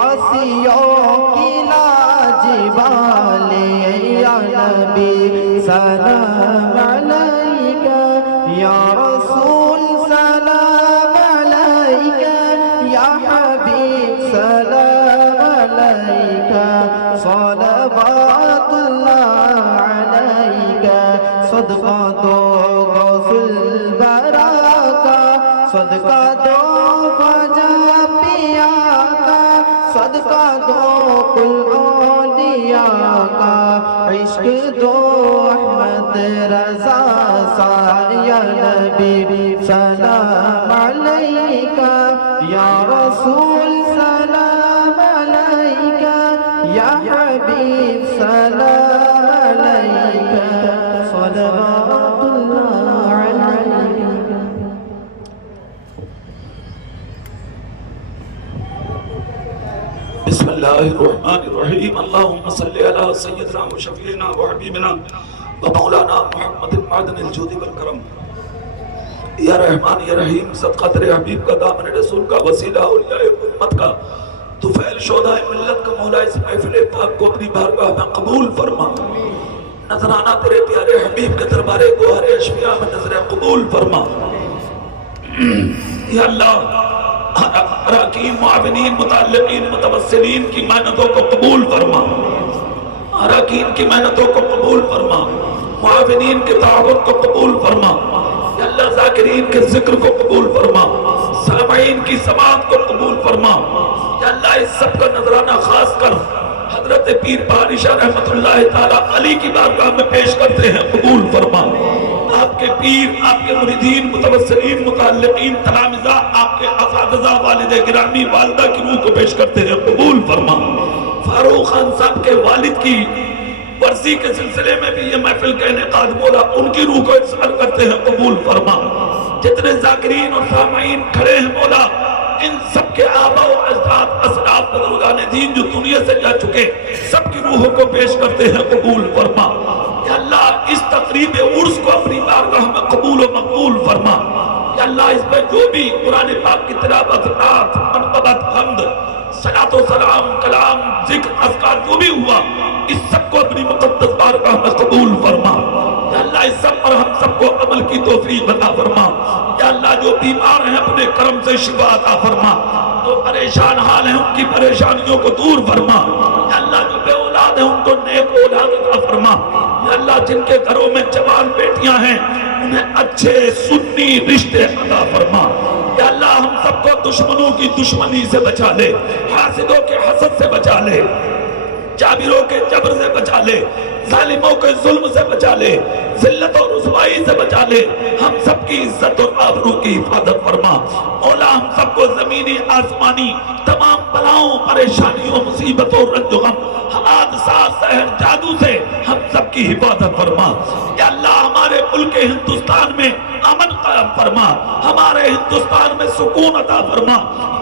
عاصیوں کی لاج والے یا نبی سلام علیکہ یا رسول سلام علیکہ یا حبیب سلام علیکہ صلوات اللہ علیکہ صدقہ دو غوث الورا کا صدقہ دو خواجہ پیا کا صدقہ دو کل اولیاء کا عشق دو احمد رضا سا یا نبی سلام علیکہ یا رسول سلام علیکہ یا حبیب سلام علیکہ صلوات اللہ علیکہ. بسم اللہ الرحمن الرحیم اللہم صلی علی سیدنا و شفیعنا و حبیبنا و مولانا محمد معدن الجود والکرم. یا رحمان یا رحیم صدقہ تیرے حبیب کا دامن رسول کا وسیلہ اولیاء امت کا طفیل شہداء ملت کا مولا اس محفل پاک کو اپنی بارگاہ میں قبول فرما. نظرانہ تیرے پیارے حبیب کے دربار گوہر اشفیاء میں نظر قبول فرما. یا اللہ اراکین معاونین متعلقین متوسلین کی محنتوں کو قبول فرما. اراکین کی محنتوں کو قبول فرما. معاونین کے تعاون کو قبول فرما. یا اللہ ذاکرین کے ذکر کو قبول فرما. سامعین کی سماعت کو قبول فرما. یا اللہ اس سب کا نظرانہ خاص کر حضرت پیر پہاڑی شاہ رحمت اللہ تعالی علی کی بارگاہ میں پیش کرتے ہیں قبول فرما. آپ کے پیر، آپ کے مریدین، متوسلین، متعلقین، تلامذہ، آپ کے اساتذہ، والد گرامی، والدہ کی روح کو پیش کرتے ہیں قبول فرما. فاروق خان صاحب کے والد کی ورثی کے سلسلے میں بھی یہ محفل کا انعقاد مولا ان کی روح کو احسان کرتے ہیں قبول فرما. جتنے ذاکرین اور سامعین کھڑے ہیں مولا ان سب کے آباء و اجداد اسلاف بزرگان دین جو دنیا سے جا چکے سب کی روحوں کو پیش کرتے ہیں قبول فرما. یا اللہ اس تقریب عرس کو اپنی بارگاہ میں قبول و مقبول فرما. یا اللہ اس میں جو بھی قرآن پاک کی تلاوت، نعت، منقبت، حمد، صلاۃ و سلام، کلام، ذکر، اذکار جو بھی ہوا اس سب کو اپنی مقدس بارگاہ میں قبول فرما. یا اللہ اس سب پر ہم سب کو عمل کی توفیق عطا فرما. یا اللہ جو بیمار ہیں اپنے کرم سے شفا عطا فرما. جو پریشان حال ہیں ان کی پریشانیوں کو دور فرما. یا اللہ جو بے اولاد ہیں ان کو نیک اولاد عطا فرما. یا اللہ جن کے گھروں میں جوان بیٹیاں ہیں انہیں اچھے سنی رشتے عطا فرما. یا اللہ ہم سب کو دشمنوں کی دشمنی سے بچا لے، حاسدوں کے حسد سے بچا لے، جابروں کے جبر سے بچا لے، ظالموں کے ظلم سے بچا لے، ذلت اور رسوائی سے بچا لے. ہم سب کی عزت اور آبرو کی حفاظت فرما. مولا ہم سب کو زمینی آسمانی تمام بلاؤں، پریشانیوں، مصیبتوں، رنج و غم، حادثات، سحر، جادو سے ہم سب کی حفاظت فرما. یا اللہ ہمارے ملک ہندوستان میں امن قائم فرما. ہمارے ہندوستان میں سکون عطا فرما.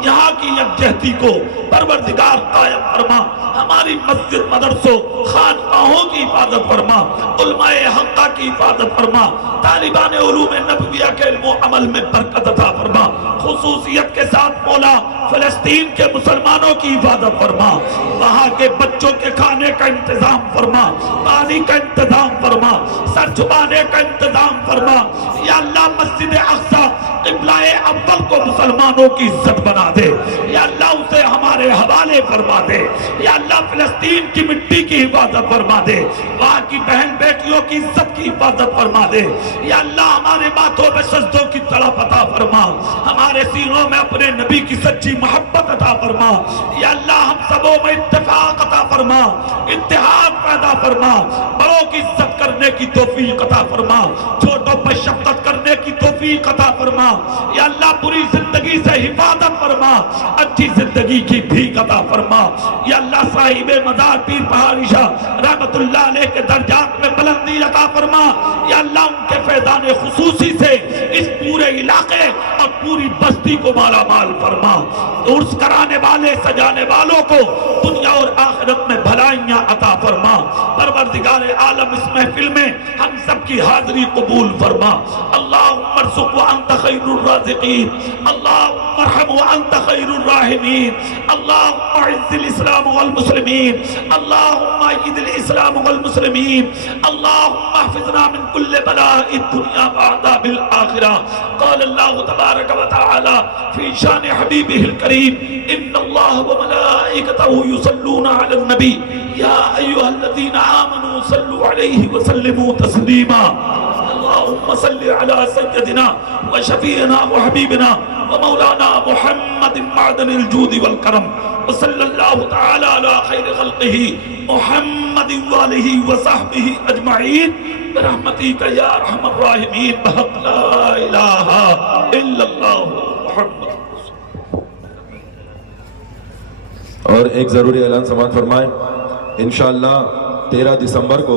یہاں کی یکجہتی کو پروردگار قائم فرما. ہماری مسجد، مدرسوں، خانقاہوں کی حفاظت فرما. علماء حقہ کی حفاظت فرما. طالبان علوم نبویہ کے علم و عمل میں برکت عطا فرما. خصوصیت کے ساتھ مولا فلسطین کے مسلمانوں کی حفاظت فرما. وہاں کے بچوں کے کھانے کا انتظام فرما، پانی کا انتظام فرما، سر چھپانے کا انتظام فرما. یا اللہ مسجد اقصی قبلہ اول کو مسلمانوں کی عزت بنا دے. یا اللہ اسے ہمارے حوالے فرما دے. یا اللہ فلسطین کی مٹی کی حفاظت فرما دے. وہاں کی بہن بیٹیوں کی عزت کی حفاظت فرما دے. یا اللہ ہمارے باتوں میں سجدوں کی تڑپ عطا فرما. ہمارے سینوں میں اپنے نبی کی سچی محبت عطا فرما. یا اللہ ہم سبوں میں اتفاق عطا فرما، اتحاد پیدا فرما. بڑوں کی عزت کرنے کی توفیق عطا فرما، چھوٹوں پر شفقت کرنے کی توفیق توفیق عطا فرما یا اللہ بری زندگی سے حفاظت فرما اچھی زندگی کی بھیک عطا فرما یا اللہ صاحب مزار پیر پہاڑی شاہ رحمت اللہ علیہ کے درجات میں بلندی عطا فرما یا اللہ ان کے فیضان خصوصی سے اس پورے علاقے اور پوری بستی کو مالا مال فرما عرس کرانے والے سجانے والوں کو دنیا اور آخرت میں بھلائیاں عطا فرما پروردگار عالم اس محفل میں ہم سب کی حاضری قبول فرما اللہم ارزق وانت خیر الرازقین اللہم ارحم وانت خیر الراحمین اللہم اعز الاسلام والمسلمین اللہم اعید الاسلام والمسلمین اللہم احفظنا من کل بلاء الدنیا وعذاب الآخرہ قال اللہ تبارک و تعالی فی شان حبیبہ الکریم ان اللہ وملائکتہ یصلون علی النبی یا ایہا الذین آمنوا صلوا علیہ وسلموا تسلیما اللہم صل علی سیدنا وشفیعنا وحبیبنا ومولانا محمد معدن الجود والکرم وصلی اللہ تعالی علی خیر خلقہ محمد وآلہ وصحبہ اجمعین برحمتک یا ارحم الراحمین بحق لا الہ الا اللہ محمد. اور ایک ضروری اعلان سماعت فرمائیں. انشاءاللہ 13 دسمبر کو